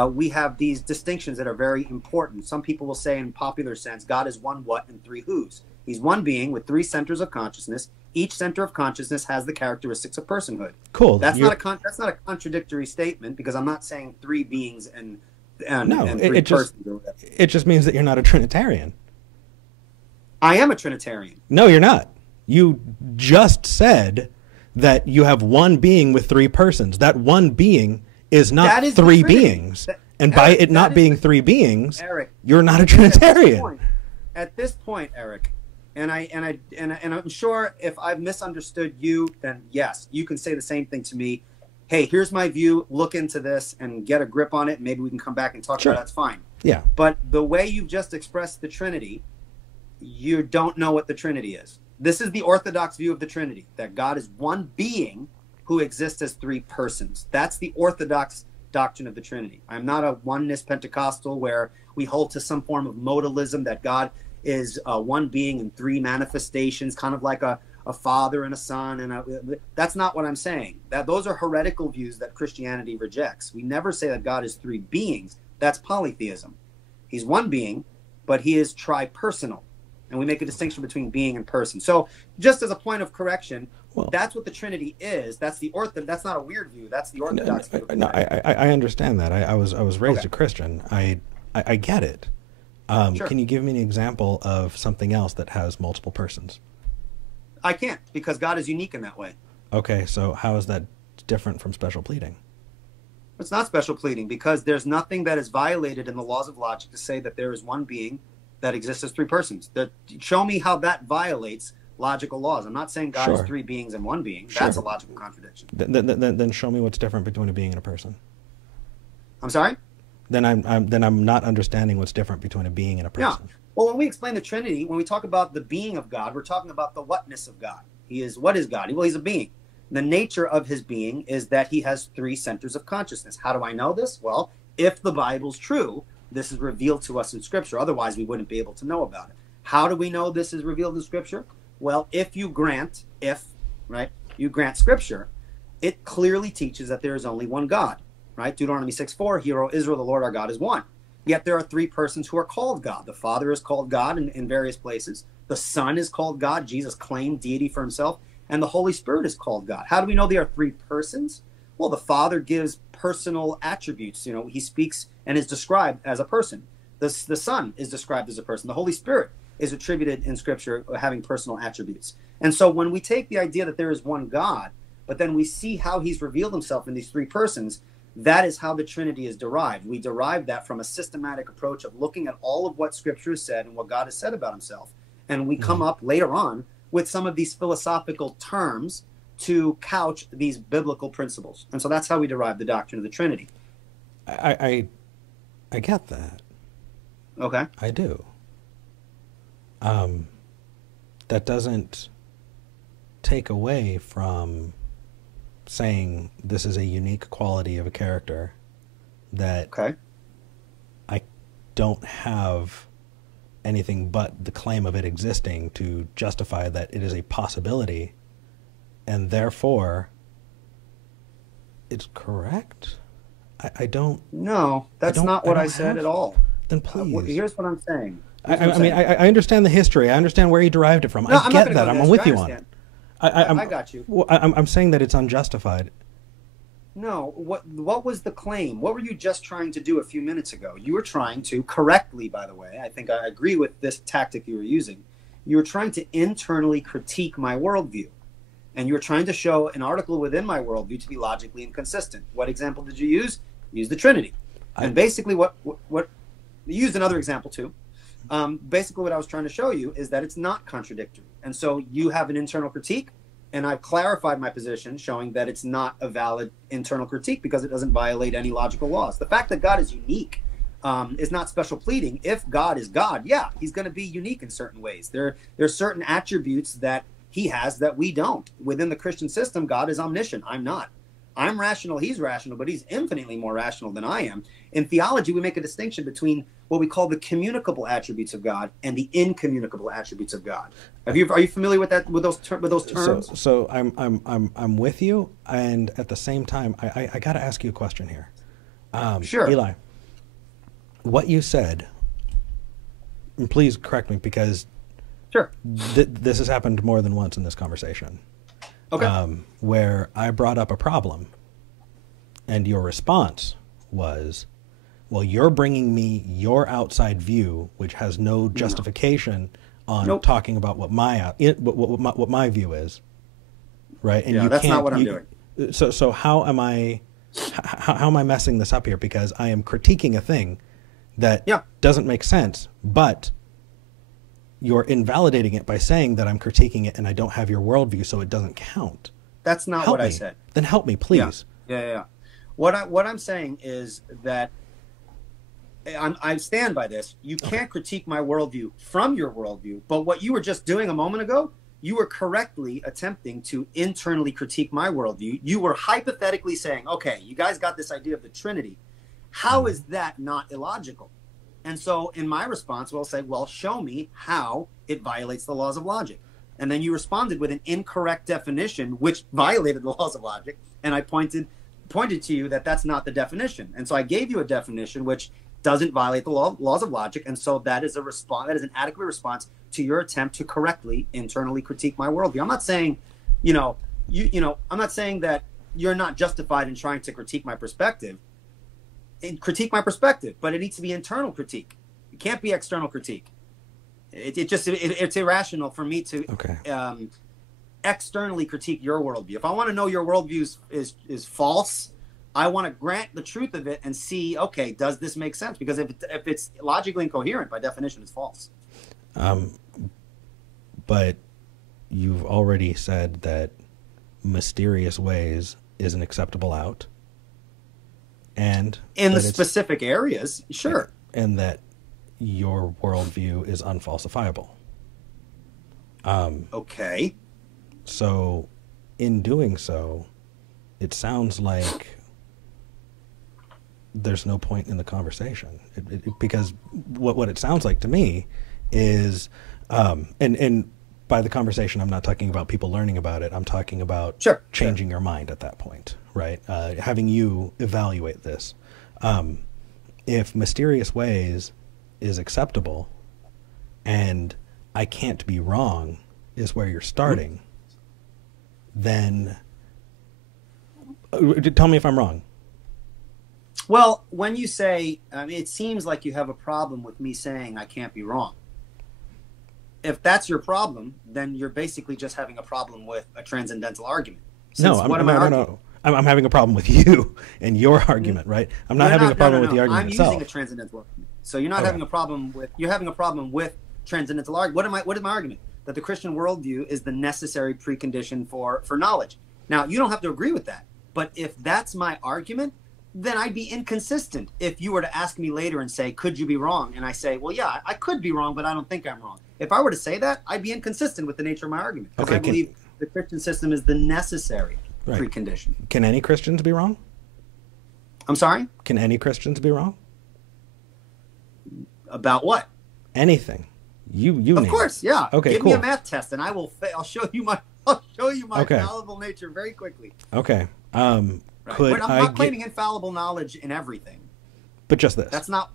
we have these distinctions that are very important. Some people will say in popular sense, God is one what and three whos. He's one being with three centers of consciousness. Each center of consciousness has the characteristics of personhood. Cool. That's not a contradictory statement, because I'm not saying three beings and three persons. It just means that you're not a Trinitarian. I am a Trinitarian. No, you're not. You just said that you have one being with three persons. That one being is not three beings. And by it not being three beings, Eric, you're not a Trinitarian. At this point, Eric, and I'm sure if I've misunderstood you, then yes, you can say the same thing to me. Hey, here's my view. Look into this and get a grip on it. Maybe we can come back and talk about it. That's fine. Yeah. But the way you've just expressed the Trinity, you don't know what the Trinity is. This is the Orthodox view of the Trinity, that God is one being who exists as three persons. That's the Orthodox doctrine of the Trinity. I'm not a oneness Pentecostal where we hold to some form of modalism, that God is one being in three manifestations, kind of like a father and a son. And that's not what I'm saying. Those are heretical views that Christianity rejects. We never say that God is three beings. That's polytheism. He's one being, but he is tripersonal. And we make a distinction between being and person. So just as a point of correction, that's what the Trinity is. That's not a weird view. That's the Orthodox view. No, I understand that. I was raised a Christian. I get it. Sure. Can you give me an example of something else that has multiple persons? I can't, because God is unique in that way. Okay, so how is that different from special pleading? It's not special pleading, because there's nothing that is violated in the laws of logic to say that there is one being that exists as three persons. Show me how that violates logical laws. I'm not saying God is three beings and one being. That's a logical contradiction. Then show me what's different between a being and a person. I'm sorry? Then I'm not understanding what's different between a being and a person. Yeah. Well, when we explain the Trinity, when we talk about the being of God, we're talking about the whatness of God. What is God? Well, he's a being. The nature of his being is that he has three centers of consciousness. How do I know this? Well, if the Bible's true, this is revealed to us in Scripture. Otherwise, we wouldn't be able to know about it. How do we know this is revealed in Scripture? Well, if you grant Scripture, it clearly teaches that there is only one God, right? Deuteronomy 6:4, Hear, O Israel, the Lord our God is one. Yet there are three persons who are called God. The Father is called God in various places. The Son is called God. Jesus claimed deity for himself. And the Holy Spirit is called God. How do we know they are three persons? Well, the Father gives personal attributes. He speaks and is described as a person. The Son is described as a person. The Holy Spirit is attributed in Scripture having personal attributes. And so when we take the idea that there is one God, but then we see how he's revealed himself in these three persons, that is how the Trinity is derived. We derive that from a systematic approach of looking at all of what Scripture has said and what God has said about himself. And we come up later on with some of these philosophical terms to couch these biblical principles. And so that's how we derive the doctrine of the Trinity. I get that. Okay. I do. That doesn't take away from saying this is a unique quality of a character that I don't have anything but the claim of it existing to justify that it is a possibility, and therefore it's correct. I don't. No, that's not what I said at all. Then please. Here's what I'm saying. I mean, I understand the history. I understand where he derived it from. No, I get that. I'm with you on it. I got you. Well, I'm saying that it's unjustified. No, what was the claim? What were you just trying to do a few minutes ago? You were trying to, correctly, by the way, I think I agree with this tactic you were using. You were trying to internally critique my worldview. And you were trying to show an article within my worldview to be logically inconsistent. What example did you use? You used the Trinity. And basically what you used another example too. Basically what I was trying to show you is that it's not contradictory. And so you have an internal critique, and I've clarified my position, showing that it's not a valid internal critique because it doesn't violate any logical laws. The fact that God is unique is not special pleading. If God is God, yeah, he's going to be unique in certain ways. There are certain attributes that he has that we don't. Within the Christian system, God is omniscient. I'm not. I'm rational, he's rational, but he's infinitely more rational than I am. In theology, we make a distinction between what we call the communicable attributes of God and the incommunicable attributes of God. Are you familiar with that, with those terms? So I'm with you, and at the same time, I got to ask you a question here. Sure. Eli, what you said, and please correct me because sure, this has happened more than once in this conversation. Okay. Where I brought up a problem, and your response was, well, you're bringing me your outside view, which has no justification on talking about what my view is, right? And yeah, that's not what I'm doing. So how am I messing this up here? Because I am critiquing a thing that doesn't make sense, but you're invalidating it by saying that I'm critiquing it and I don't have your worldview, so it doesn't count. That's not what I said. Then help me, please. Yeah. What I'm saying is that I stand by this. You can't critique my worldview from your worldview, but what you were just doing a moment ago, you were correctly attempting to internally critique my worldview. You were hypothetically saying, okay, you guys got this idea of the Trinity. How is that not illogical? And so in my response, we'll say, well, show me how it violates the laws of logic. And then you responded with an incorrect definition, which violated the laws of logic. And I pointed to you that that's not the definition. And so I gave you a definition which doesn't violate the laws of logic. And so that is an adequate response to your attempt to correctly internally critique my worldview. I'm not saying, I'm not saying that you're not justified in trying to critique my perspective. But it needs to be internal critique. It can't be external critique. It's irrational for me to externally critique your worldview. If I want to know your worldview is false, I want to grant the truth of it and see, okay, does this make sense? Because if it's logically incoherent, by definition, it's false. But you've already said that mysterious ways is an acceptable out. And in the specific areas, sure. And that your worldview is unfalsifiable. Okay. So in doing so, it sounds like there's no point in the conversation. Because what it sounds like to me is, and by the conversation, I'm not talking about people learning about it. I'm talking about changing your mind at that point, right? Having you evaluate this. If mysterious ways is acceptable and I can't be wrong is where you're starting, then tell me if I'm wrong. Well, when you say, it seems like you have a problem with me saying I can't be wrong. If that's your problem, then you're basically just having a problem with a transcendental argument. No, I'm having a problem with you and your argument, right? I'm not having a problem with the argument itself. I'm using a transcendental argument. So you're not having a problem with, you're having a problem with transcendental argument. What is my argument? That the Christian worldview is the necessary precondition for knowledge. Now, you don't have to agree with that. But if that's my argument, then I'd be inconsistent if you were to ask me later and say, could you be wrong? And I say, well, yeah, I could be wrong, but I don't think I'm wrong. If I were to say that, I'd be inconsistent with the nature of my argument. Because I believe the Christian system is the necessary precondition. Can any Christians be wrong? I'm sorry? Can any Christians be wrong? About what? Anything. You of course, yeah. Okay, Give me a math test and I'll show you my fallible nature very quickly. Okay. I'm not claiming infallible knowledge in everything. But just this. That's not.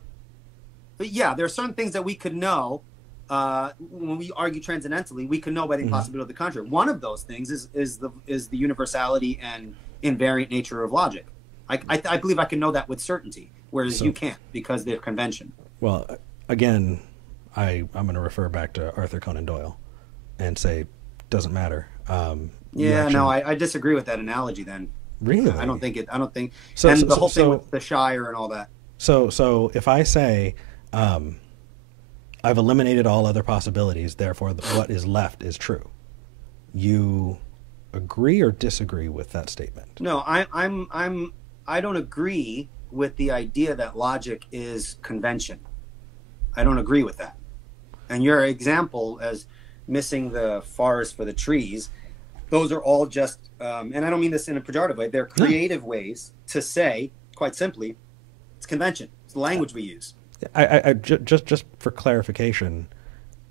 yeah, there are certain things that we could know when we argue transcendentally. We can know by the impossibility of the contrary. One of those things is the universality and invariant nature of logic. I believe I can know that with certainty, whereas you can't because they're convention. Well, again, I'm going to refer back to Arthur Conan Doyle and say, doesn't matter. I disagree with that analogy then. Really? I don't think. The whole thing with the Shire and all that. So if I say, I've eliminated all other possibilities, therefore what is left is true, you agree or disagree with that statement? No, I don't agree with the idea that logic is convention. I don't agree with that. And your example as missing the forest for the trees, those are all just, and I don't mean this in a pejorative way, they're creative ways to say, quite simply, it's convention. It's the language we use. Just for clarification,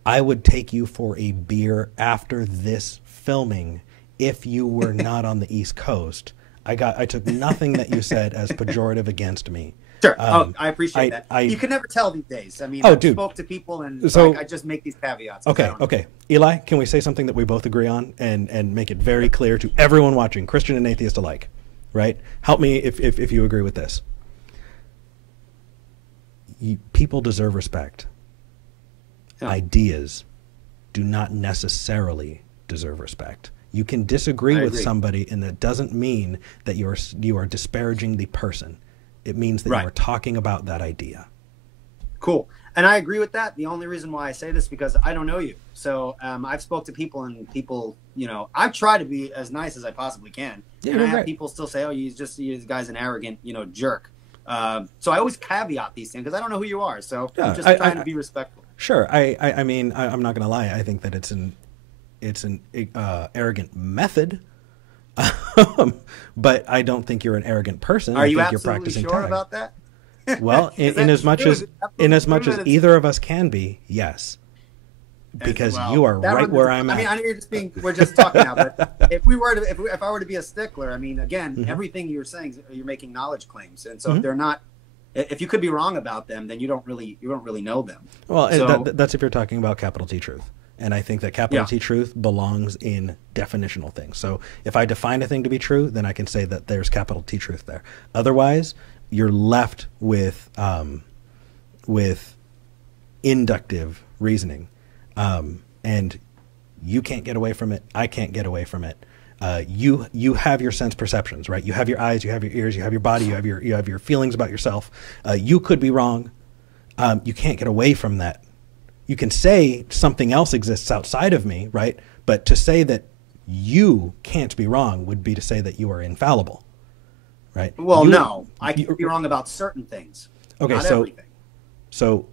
I would take you for a beer after this filming if you were not on the East Coast. I took nothing that you said as pejorative against me. Sure. I appreciate that. You can never tell these days. I mean, I spoke to people and I just make these caveats. Okay. Eli, can we say something that we both agree on and make it very clear to everyone watching, Christian and atheist alike, right? Help me if you agree with this. People deserve respect. Yeah. Ideas do not necessarily deserve respect. You can disagree with somebody, and that doesn't mean that you are disparaging the person. It means that you are talking about that idea. Cool. And I agree with that. The only reason why I say this is because I don't know you. So I've spoke to people, and people, I've tried to be as nice as I possibly can. Yeah, and I have people still say, this guy's an arrogant, jerk. So I always caveat these things because I don't know who you are. So I'm just trying to be respectful. Sure. I mean, I'm not going to lie. I think that it's an arrogant method, but I don't think you're an arrogant person. Are you absolutely you're practicing sure about that? Well, in as much as either of us can be, yes, because you are right where I'm at. I mean, I know we're just talking now, but if I were to be a stickler, I mean, again, everything you're saying, you're making knowledge claims, and so if they're not. If you could be wrong about them, then you don't really know them. Well, so, that's if you're talking about capital T truth. And I think that capital T truth belongs in definitional things. So if I define a thing to be true, then I can say that there's capital T truth there. Otherwise, you're left with inductive reasoning. And you can't get away from it. I can't get away from it. You have your sense perceptions, right? You have your eyes, you have your ears, you have your body, you have your feelings about yourself. You could be wrong. You can't get away from that. You can say something else exists outside of me, right? But to say that you can't be wrong would be to say that you are infallible, right? Well, no, I can be wrong about certain things. Okay, not everything. So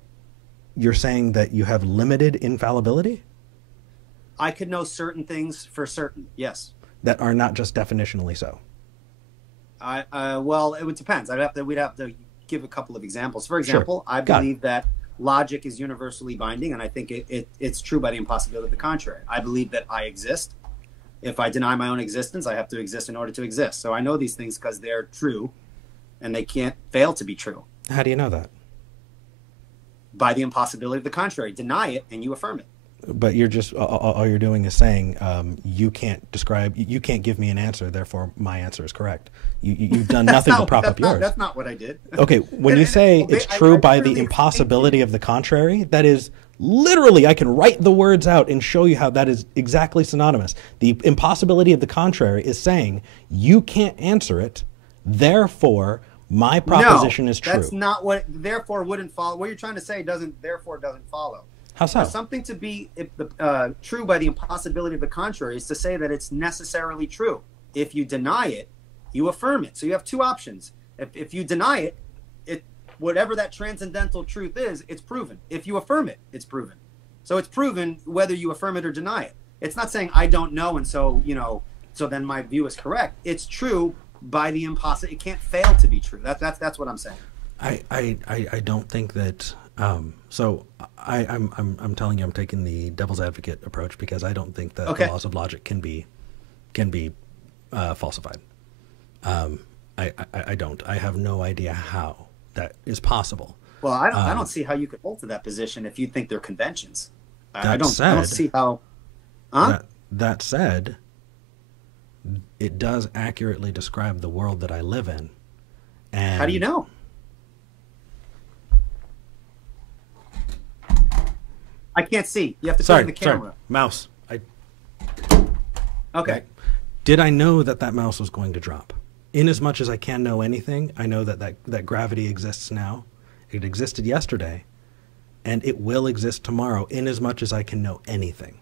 you're saying that you have limited infallibility? I could know certain things for certain, yes. That are not just definitionally so. Well, it would depend. We'd have to give a couple of examples. For example, I believe that logic is universally binding, and I think it's true by the impossibility of the contrary. I believe that I exist. If I deny my own existence, I have to exist in order to exist. So I know these things because they're true, and they can't fail to be true. How do you know that? By the impossibility of the contrary. Deny it, and you affirm it. But you're just all you're doing is saying you can't give me an answer, therefore my answer is correct. You've done nothing but prop up yours. That's not what I did. Okay, when you say it's true by the impossibility of the contrary, that is literally, I can write the words out and show you how that is exactly synonymous. The impossibility of the contrary is saying you can't answer it, therefore my proposition is true. That's not what therefore wouldn't follow. What you're trying to say doesn't follow. How so? For something to be true by the impossibility of the contrary is to say that it's necessarily true. If you deny it, you affirm it. So you have two options. If you deny it, whatever that transcendental truth is, it's proven. If you affirm it, it's proven. So it's proven whether you affirm it or deny it. It's not saying I don't know, and so so then my view is correct. It's true by the impossible. It can't fail to be true. That's what I'm saying. I don't think that. So I'm telling you, I'm taking the devil's advocate approach because I don't think that the laws of logic can be falsified. I don't. I have no idea how that is possible. Well, I don't see how you could hold to that position if you think they're conventions. I don't see how. Huh? That said, it does accurately describe the world that I live in. And how do you know? I can't see. You have to turn the camera. Sorry, mouse. Okay. Right. Did I know that mouse was going to drop? In as much as I can know anything, I know that gravity exists now. It existed yesterday, and it will exist tomorrow. In as much as I can know anything.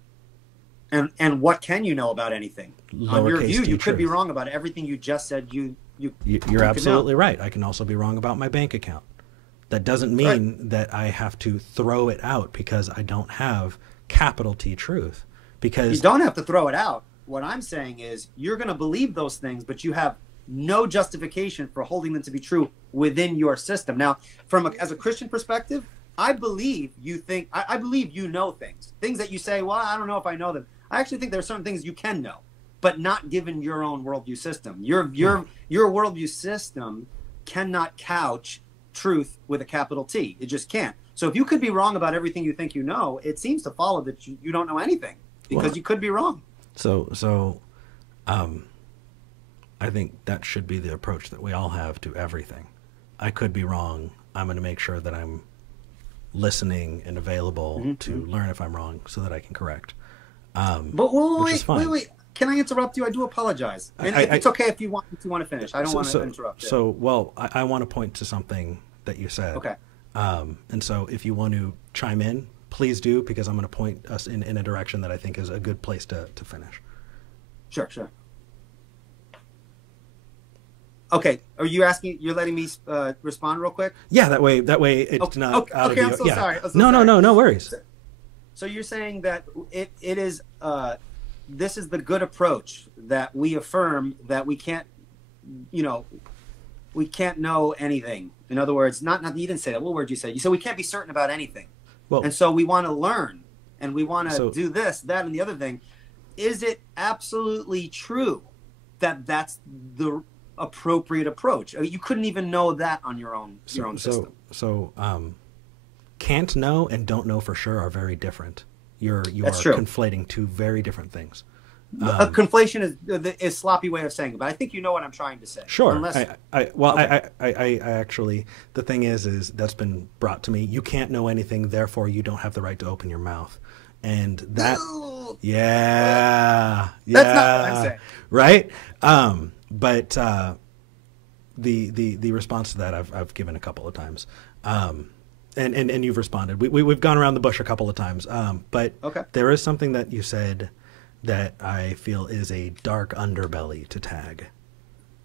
And what can you know about anything? On your view, you could be wrong about everything you just said. You're absolutely right. I can also be wrong about my bank account. That doesn't mean that I have to throw it out because I don't have capital T truth. Because you don't have to throw it out. What I'm saying is you're going to believe those things, but you have no justification for holding them to be true within your system. Now, as a Christian perspective, I believe I believe you know things that you say, well, I don't know if I know them. I actually think there are certain things you can know, but not given your own worldview system. Your worldview system cannot couch truth with a capital T. It just can't. So if you could be wrong about everything you think you know, it seems to follow that you don't know anything because you could be wrong. So, I think that should be the approach that we all have to everything. I could be wrong. I'm going to make sure that I'm listening and available to learn if I'm wrong so that I can correct. But wait. Can I interrupt you? I do apologize. And it's okay if you want to finish. I don't want to interrupt you. So, well, I want to point to something that you said. Okay. And so if you want to chime in, please do, because I'm going to point us in a direction that I think is a good place to finish. Sure. Okay. Are you you're letting me respond real quick? Yeah, that way it's not out of you. I'm so sorry. No worries. So you're saying that it is this is the good approach, that we affirm that we can't know anything. In other words, not you didn't say that. What word did you say? You said we can't be certain about anything. Well, and so we want to learn, and we want to do this, that, and the other thing. Is it absolutely true that that's the appropriate approach? You couldn't even know that on your own system. So, can't know and don't know for sure are very different. You are conflating two very different things. A conflation is a sloppy way of saying it, but I think you know what I'm trying to say. Sure. I actually, the thing is that's been brought to me. You can't know anything, therefore you don't have the right to open your mouth. And that, yeah. That's not what I'm saying. Right? But the response to that I've given a couple of times. And you've responded. We've gone around the bush a couple of times. But there is something that you said that I feel is a dark underbelly to tag.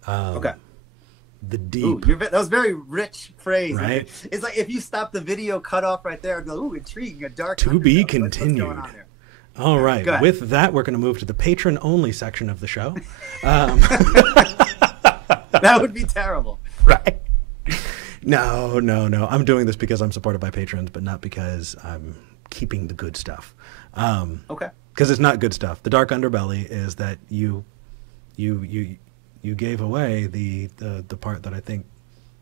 The deep. Ooh, that was very rich phrase. Right? It's like if you stop the video, cut off right there, I'd go, ooh, intriguing, a dark to underbelly. Be continued. What's going on there? All right. With that, we're going to move to the patron-only section of the show. That would be terrible. Right. No. I'm doing this because I'm supported by patrons, but not because I'm keeping the good stuff. Because it's not good stuff. The dark underbelly is that you gave away the part that I think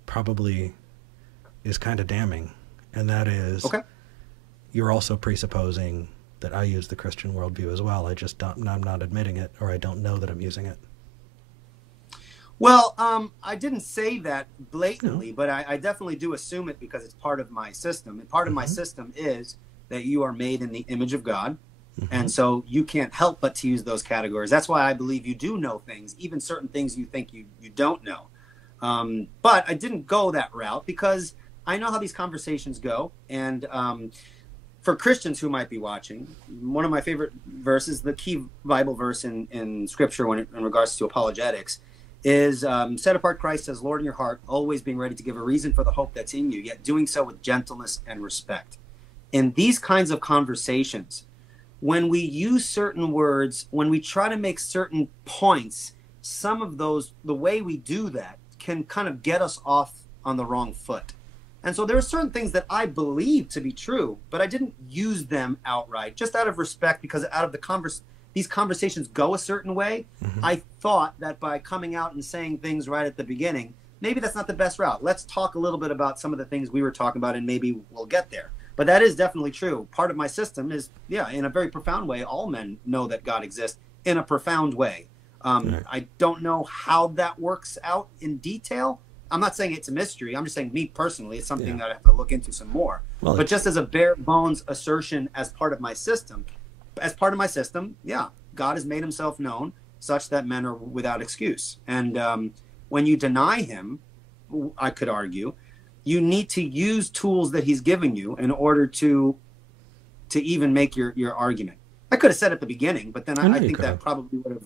probably is kind of damning, and that is you're also presupposing that I use the Christian worldview as well. I'm not admitting it, or I don't know that I'm using it. Well, I didn't say that blatantly, but I definitely do assume it because it's part of my system. And part of my system is that you are made in the image of God. And so you can't help but to use those categories. That's why I believe you do know things, even certain things you think you don't know. But I didn't go that route because I know how these conversations go. And for Christians who might be watching, one of my favorite verses, the key Bible verse in Scripture in regards to apologetics, is set apart Christ as Lord in your heart, always being ready to give a reason for the hope that's in you, yet doing so with gentleness and respect. In these kinds of conversations, when we use certain words, when we try to make certain points, some of those, the way we do that can kind of get us off on the wrong foot. And so there are certain things that I believe to be true, but I didn't use them outright, just out of respect, because out of these conversations go a certain way. I thought that by coming out and saying things right at the beginning, maybe that's not the best route. Let's talk a little bit about some of the things we were talking about, and maybe we'll get there. But that is definitely true. Part of my system is, yeah, in a very profound way, all men know that God exists in a profound way. Right. I don't know how that works out in detail. I'm not saying it's a mystery. I'm just saying, me personally, it's something that I have to look into some more. Well, but just as a bare bones assertion as part of my system, yeah, God has made himself known such that men are without excuse. And when you deny him, I could argue, you need to use tools that he's giving you in order to even make your argument. I could have said at the beginning, but then I think that probably would have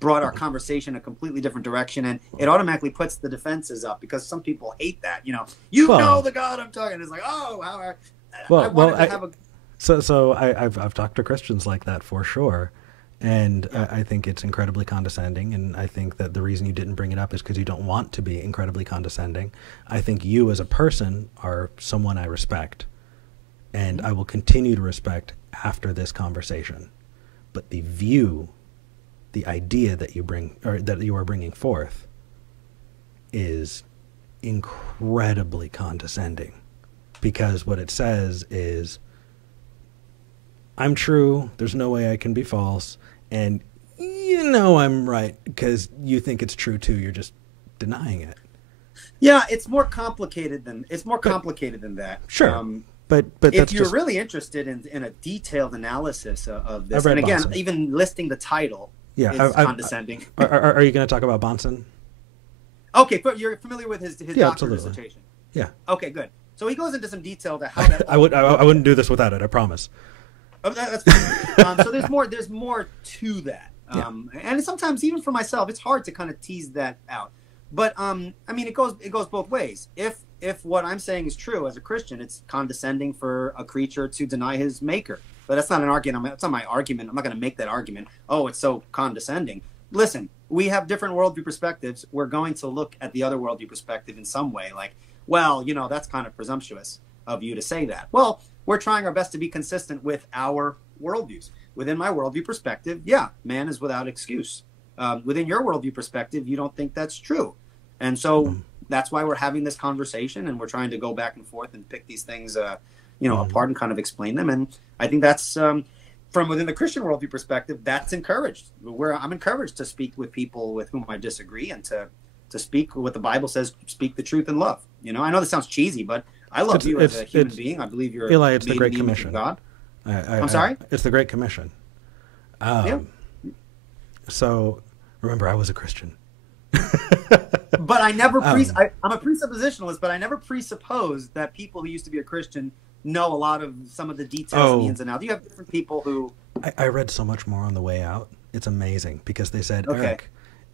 brought our conversation a completely different direction, and it automatically puts the defenses up, because some people hate that. You know the God I'm talking. It's like, oh, how I've talked to Christians like that for sure. And I think it's incredibly condescending, and I think that the reason you didn't bring it up is because you don't want to be incredibly condescending. I think you as a person are someone I respect, and I will continue to respect after this conversation. But the view, the idea that you bring, or that you are bringing forth, is incredibly condescending, because what it says is, I'm true, there's no way I can be false, and I'm right because you think it's true too, you're just denying it. Yeah, it's more complicated than that. Sure. But if you're really interested in a detailed analysis of this, and again, Bonson. Even listing the title is condescending. Are you going to talk about Bonson? Okay, but you're familiar with his doctoral dissertation? Yeah. Okay, good. So he goes into some detail to how that... I wouldn't do this without it, I promise. Oh, that's fine. So there's more to that. And sometimes even for myself, it's hard to kind of tease that out. But I mean, it goes both ways. If what I'm saying is true as a Christian, it's condescending for a creature to deny his maker. But that's not an argument. That's not my argument. I'm not going to make that argument. Oh, it's so condescending. Listen, we have different worldview perspectives. We're going to look at the other worldview perspective in some way. Like, well, that's kind of presumptuous of you to say that. Well, we're trying our best to be consistent with our worldviews. Within my worldview perspective, yeah, man is without excuse. Within your worldview perspective, you don't think that's true. And so that's why we're having this conversation, and we're trying to go back and forth and pick these things apart and kind of explain them. And I think that's, from within the Christian worldview perspective, that's encouraged. I'm encouraged to speak with people with whom I disagree, and to speak what the Bible says, speak the truth in love. I know this sounds cheesy, but I love you as a human being. I believe you're Eli, it's the Great Commission. God. I'm sorry? It's the Great Commission. So, remember, I was a Christian. But I never I'm a presuppositionalist, but I never presupposed that people who used to be a Christian know a lot of some of the details and the ins and outs. You have different people who... I read so much more on the way out. It's amazing, because they said,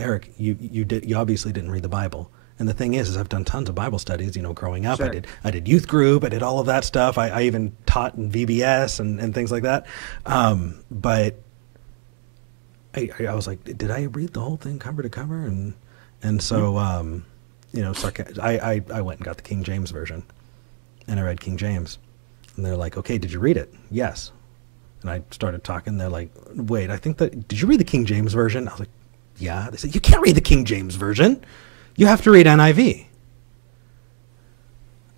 Eric, you obviously didn't read the Bible. And the thing is I've done tons of Bible studies, growing up. Sure. I did youth group, I did all of that stuff. I even taught in VBS and things like that. But I was like, did I read the whole thing cover to cover? And so, I went and got the King James version, and I read King James. And they're like, okay, did you read it? Yes. And I started talking. They're like, wait, did you read the King James version? I was like, yeah. They said, you can't read the King James version. You have to read NIV.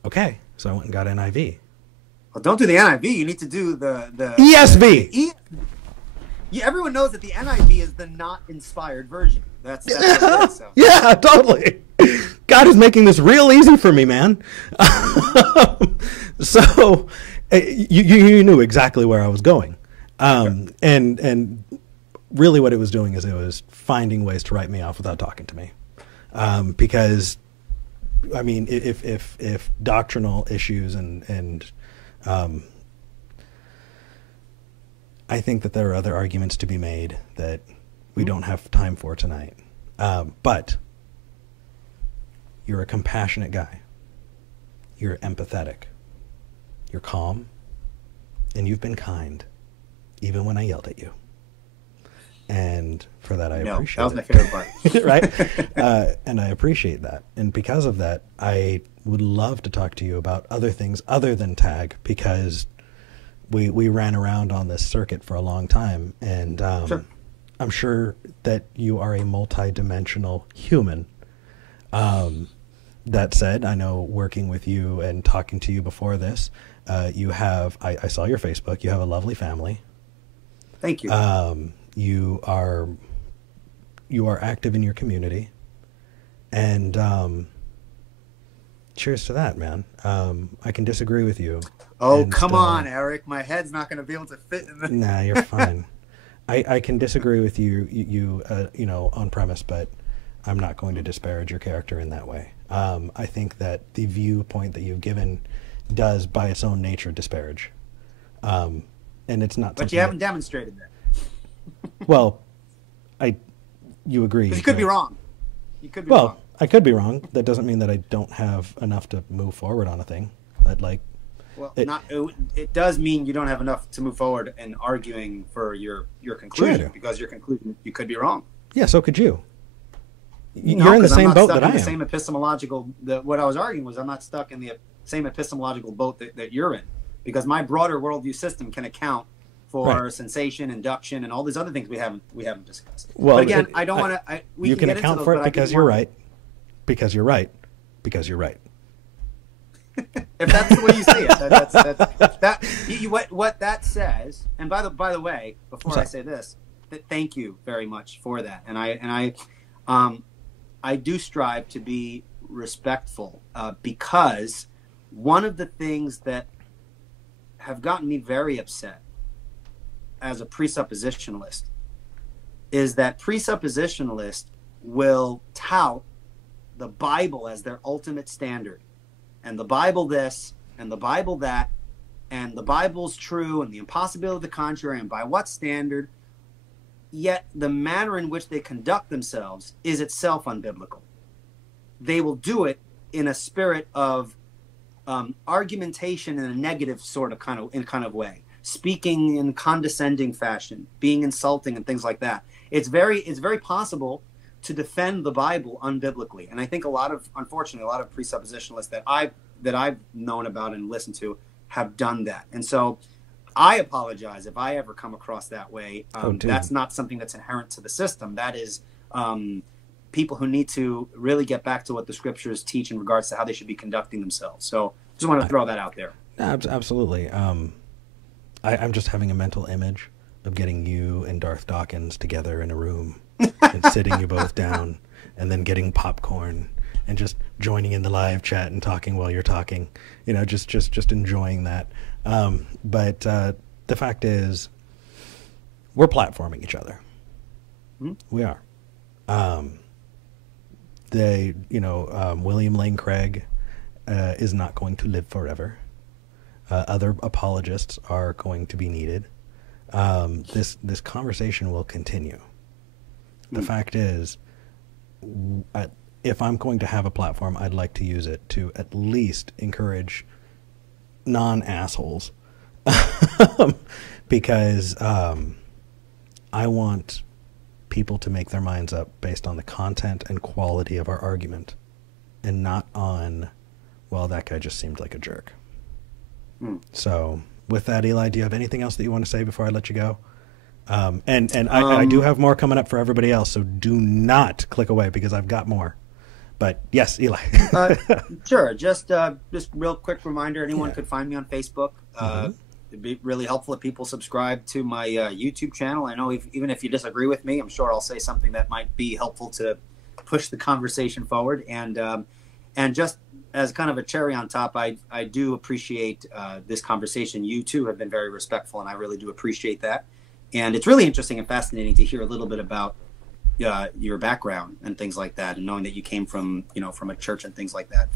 Okay, so I went and got NIV. Well, don't do the NIV. You need to do the ESV. Everyone knows that the NIV is the not inspired version. That's what it is, so. Yeah, totally. God is making this real easy for me, man. So you knew exactly where I was going, and really what it was doing is it was finding ways to write me off without talking to me. Because, I mean, if doctrinal issues and I think that there are other arguments to be made that we don't have time for tonight. But you're a compassionate guy. You're empathetic. You're calm. And you've been kind, even when I yelled at you. And for that, I appreciate it. That was my favorite part. Right? And I appreciate that. And because of that, I would love to talk to you about other things other than tag, because we ran around on this circuit for a long time. And sure. I'm sure that you are a multi-dimensional human. That said, I know working with you and talking to you before this, you have, I saw your Facebook, you have a lovely family. Thank you. You are active in your community, and cheers to that, man. I can disagree with you. Oh, come on, Eric. My head's not going to be able to fit in the... Nah, you're fine. I can disagree with you know, on premise, but I'm not going to disparage your character in that way. I think that the viewpoint that you've given does, by its own nature, disparage. And it's not. But you haven't demonstrated that. Well, you agree. You could be wrong. You could be wrong. Well, I could be wrong. That doesn't mean that I don't have enough to move forward on a thing. Well, it does mean you don't have enough to move forward in arguing for your conclusion, Sure. because your conclusion, you could be wrong. Yeah, so could you. You're in the same boat that I am. The same epistemological. What I was arguing was I'm not stuck in the same epistemological boat that you're in, because my broader worldview system can account for sensation, induction, and all these other things we haven't discussed. Well, but again, I don't want to. You can account for it because you're right. Because you're right. Because you're right. If that's the way you see it, what that says. And by the way, before I say this, thank you very much for that. And I do strive to be respectful, because one of the things that have gotten me very upset as a presuppositionalist is that presuppositionalists will tout the Bible as their ultimate standard, and the Bible this and the Bible that, and the Bible's true and the impossibility of the contrary, and by what standard. Yet the manner in which they conduct themselves is itself unbiblical. They will do it in a spirit of argumentation in a negative kind of way, speaking in condescending fashion, being insulting, and things like that. It's very possible to defend the Bible unbiblically, and I think unfortunately, a lot of presuppositionalists that I've known about and listened to have done that, and so. I apologize if I ever come across that way. That's not something that's inherent to the system. That is people who need to really get back to what the scriptures teach in regards to how they should be conducting themselves. So just want to throw that out there. Absolutely. I'm just having a mental image of getting you and Darth Dawkins together in a room and sitting you both down, and then getting popcorn and just joining in the live chat and talking while you're talking, you know, just enjoying that. But the fact is, we're platforming each other. Mm-hmm. We are. William Lane Craig is not going to live forever. Other apologists are going to be needed. This conversation will continue. The fact is, if I'm going to have a platform, I'd like to use it to at least encourage non-assholes, because I want people to make their minds up based on the content and quality of our argument, and not on, well, that guy just seemed like a jerk. So with that, Eli, do you have anything else that you want to say before I let you go? I do have more coming up for everybody else, so do not click away, because I've got more. But yes, Eli. Sure. Just real quick reminder, anyone could find me on Facebook. It'd be really helpful if people subscribe to my YouTube channel. I know even if you disagree with me, I'm sure I'll say something that might be helpful to push the conversation forward. And just as kind of a cherry on top, I do appreciate this conversation. You too have been very respectful, and I really do appreciate that. And it's really interesting and fascinating to hear a little bit about your background and things like that, and knowing that you came from a church and things like that.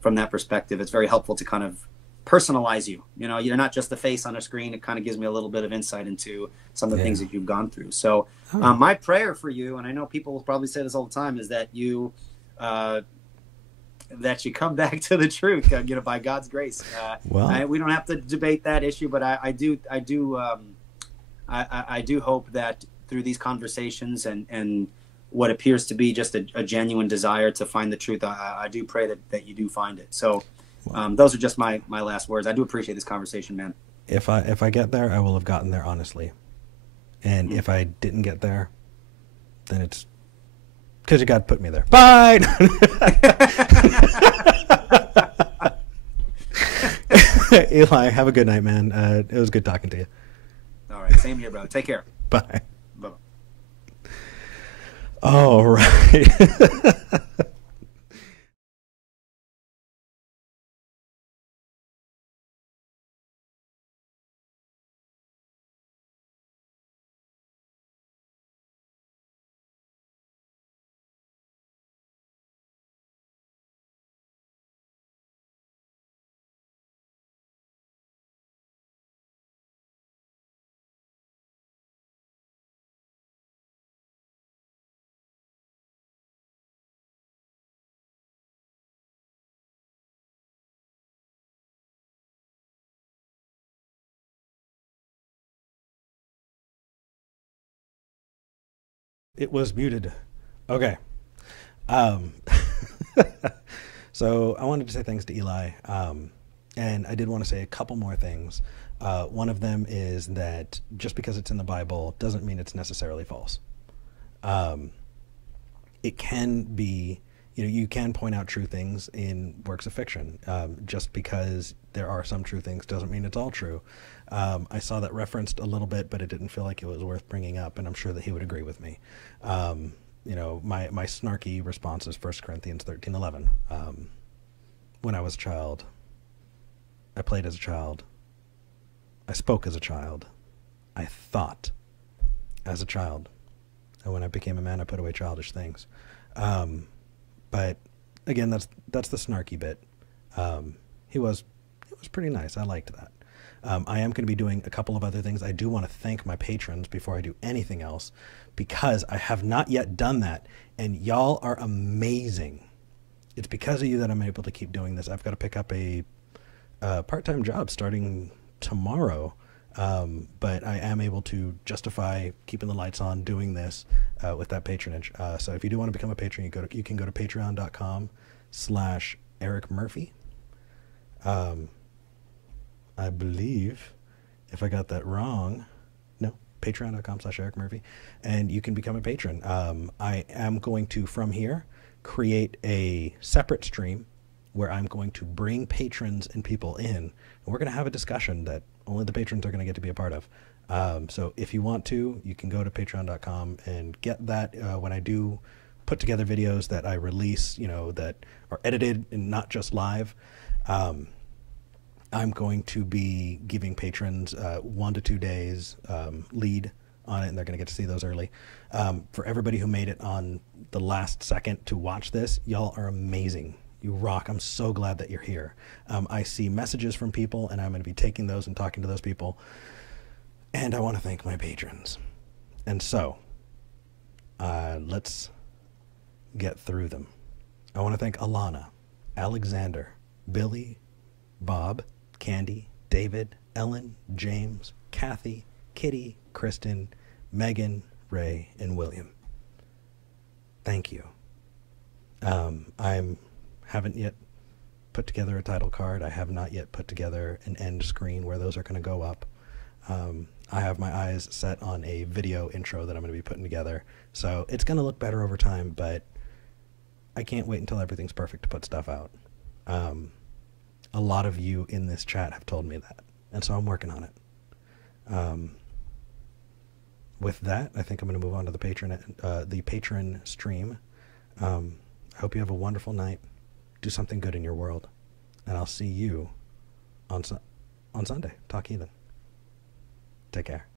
From that perspective, it's very helpful to kind of personalize you. You're not just a face on a screen. It kind of gives me a little bit of insight into some of the things that you've gone through. So my prayer for you, and I know people will probably say this all the time, is that you come back to the truth, by God's grace. We don't have to debate that issue, but I do hope that through these conversations and what appears to be just a genuine desire to find the truth, I do pray that you do find it. So those are just my last words. I do appreciate this conversation, man. If I get there, I will have gotten there honestly. And if I didn't get there, then it's Because you got to put me there. Bye! Eli, have a good night, man. It was good talking to you. All right. Same here, brother. Take care. Bye. Bye-bye. All right. It was muted. Okay. Um, so I wanted to say thanks to Eli. And I did want to say a couple more things. One of them is that just because it's in the Bible doesn't mean it's necessarily false. It can be, you can point out true things in works of fiction. Just because there are some true things doesn't mean it's all true. I saw that referenced a little bit, but it didn't feel like it was worth bringing up, and I'm sure that he would agree with me. My snarky response is 1 Corinthians 13:11. When I was a child, I played as a child, I spoke as a child, I thought as a child, and when I became a man, I put away childish things. But again, that's the snarky bit. He was pretty nice. I liked that. I am going to be doing a couple of other things. I do want to thank my patrons before I do anything else, because I have not yet done that, and y'all are amazing. It's because of you that I'm able to keep doing this. I've got to pick up a part-time job starting tomorrow, but I am able to justify keeping the lights on doing this with that patronage. So if you do want to become a patron, you can go to patreon.com/Eric Murphy. I believe, if I got that wrong, no, patreon.com/Eric Murphy, and you can become a patron. I am going to, from here, create a separate stream where I'm going to bring patrons and people in, and we're going to have a discussion that only the patrons are going to get to be a part of. So if you want to, you can go to patreon.com and get that when I do put together videos that I release, that are edited and not just live. I'm going to be giving patrons 1 to 2 days lead on it, and they're going to get to see those early. For everybody who made it on the last second to watch this, y'all are amazing. You rock. I'm so glad that you're here. I see messages from people, and I'm going to be taking those and talking to those people. And I want to thank my patrons. And so, let's get through them. I want to thank Alana, Alexander, Billy, Bob, Candy, David, Ellen, James, Kathy, Kitty, Kristen, Megan, Ray, and William. Thank you. I haven't yet put together a title card. I have not yet put together an end screen where those are going to go up. I have my eyes set on a video intro that I'm going to be putting together. So it's going to look better over time, but I can't wait until everything's perfect to put stuff out. A lot of you in this chat have told me that, and so I'm working on it. With that, I think I'm going to move on to the patron stream. I hope you have a wonderful night. Do something good in your world, and I'll see you on Sunday. Talk Heathen. Take care.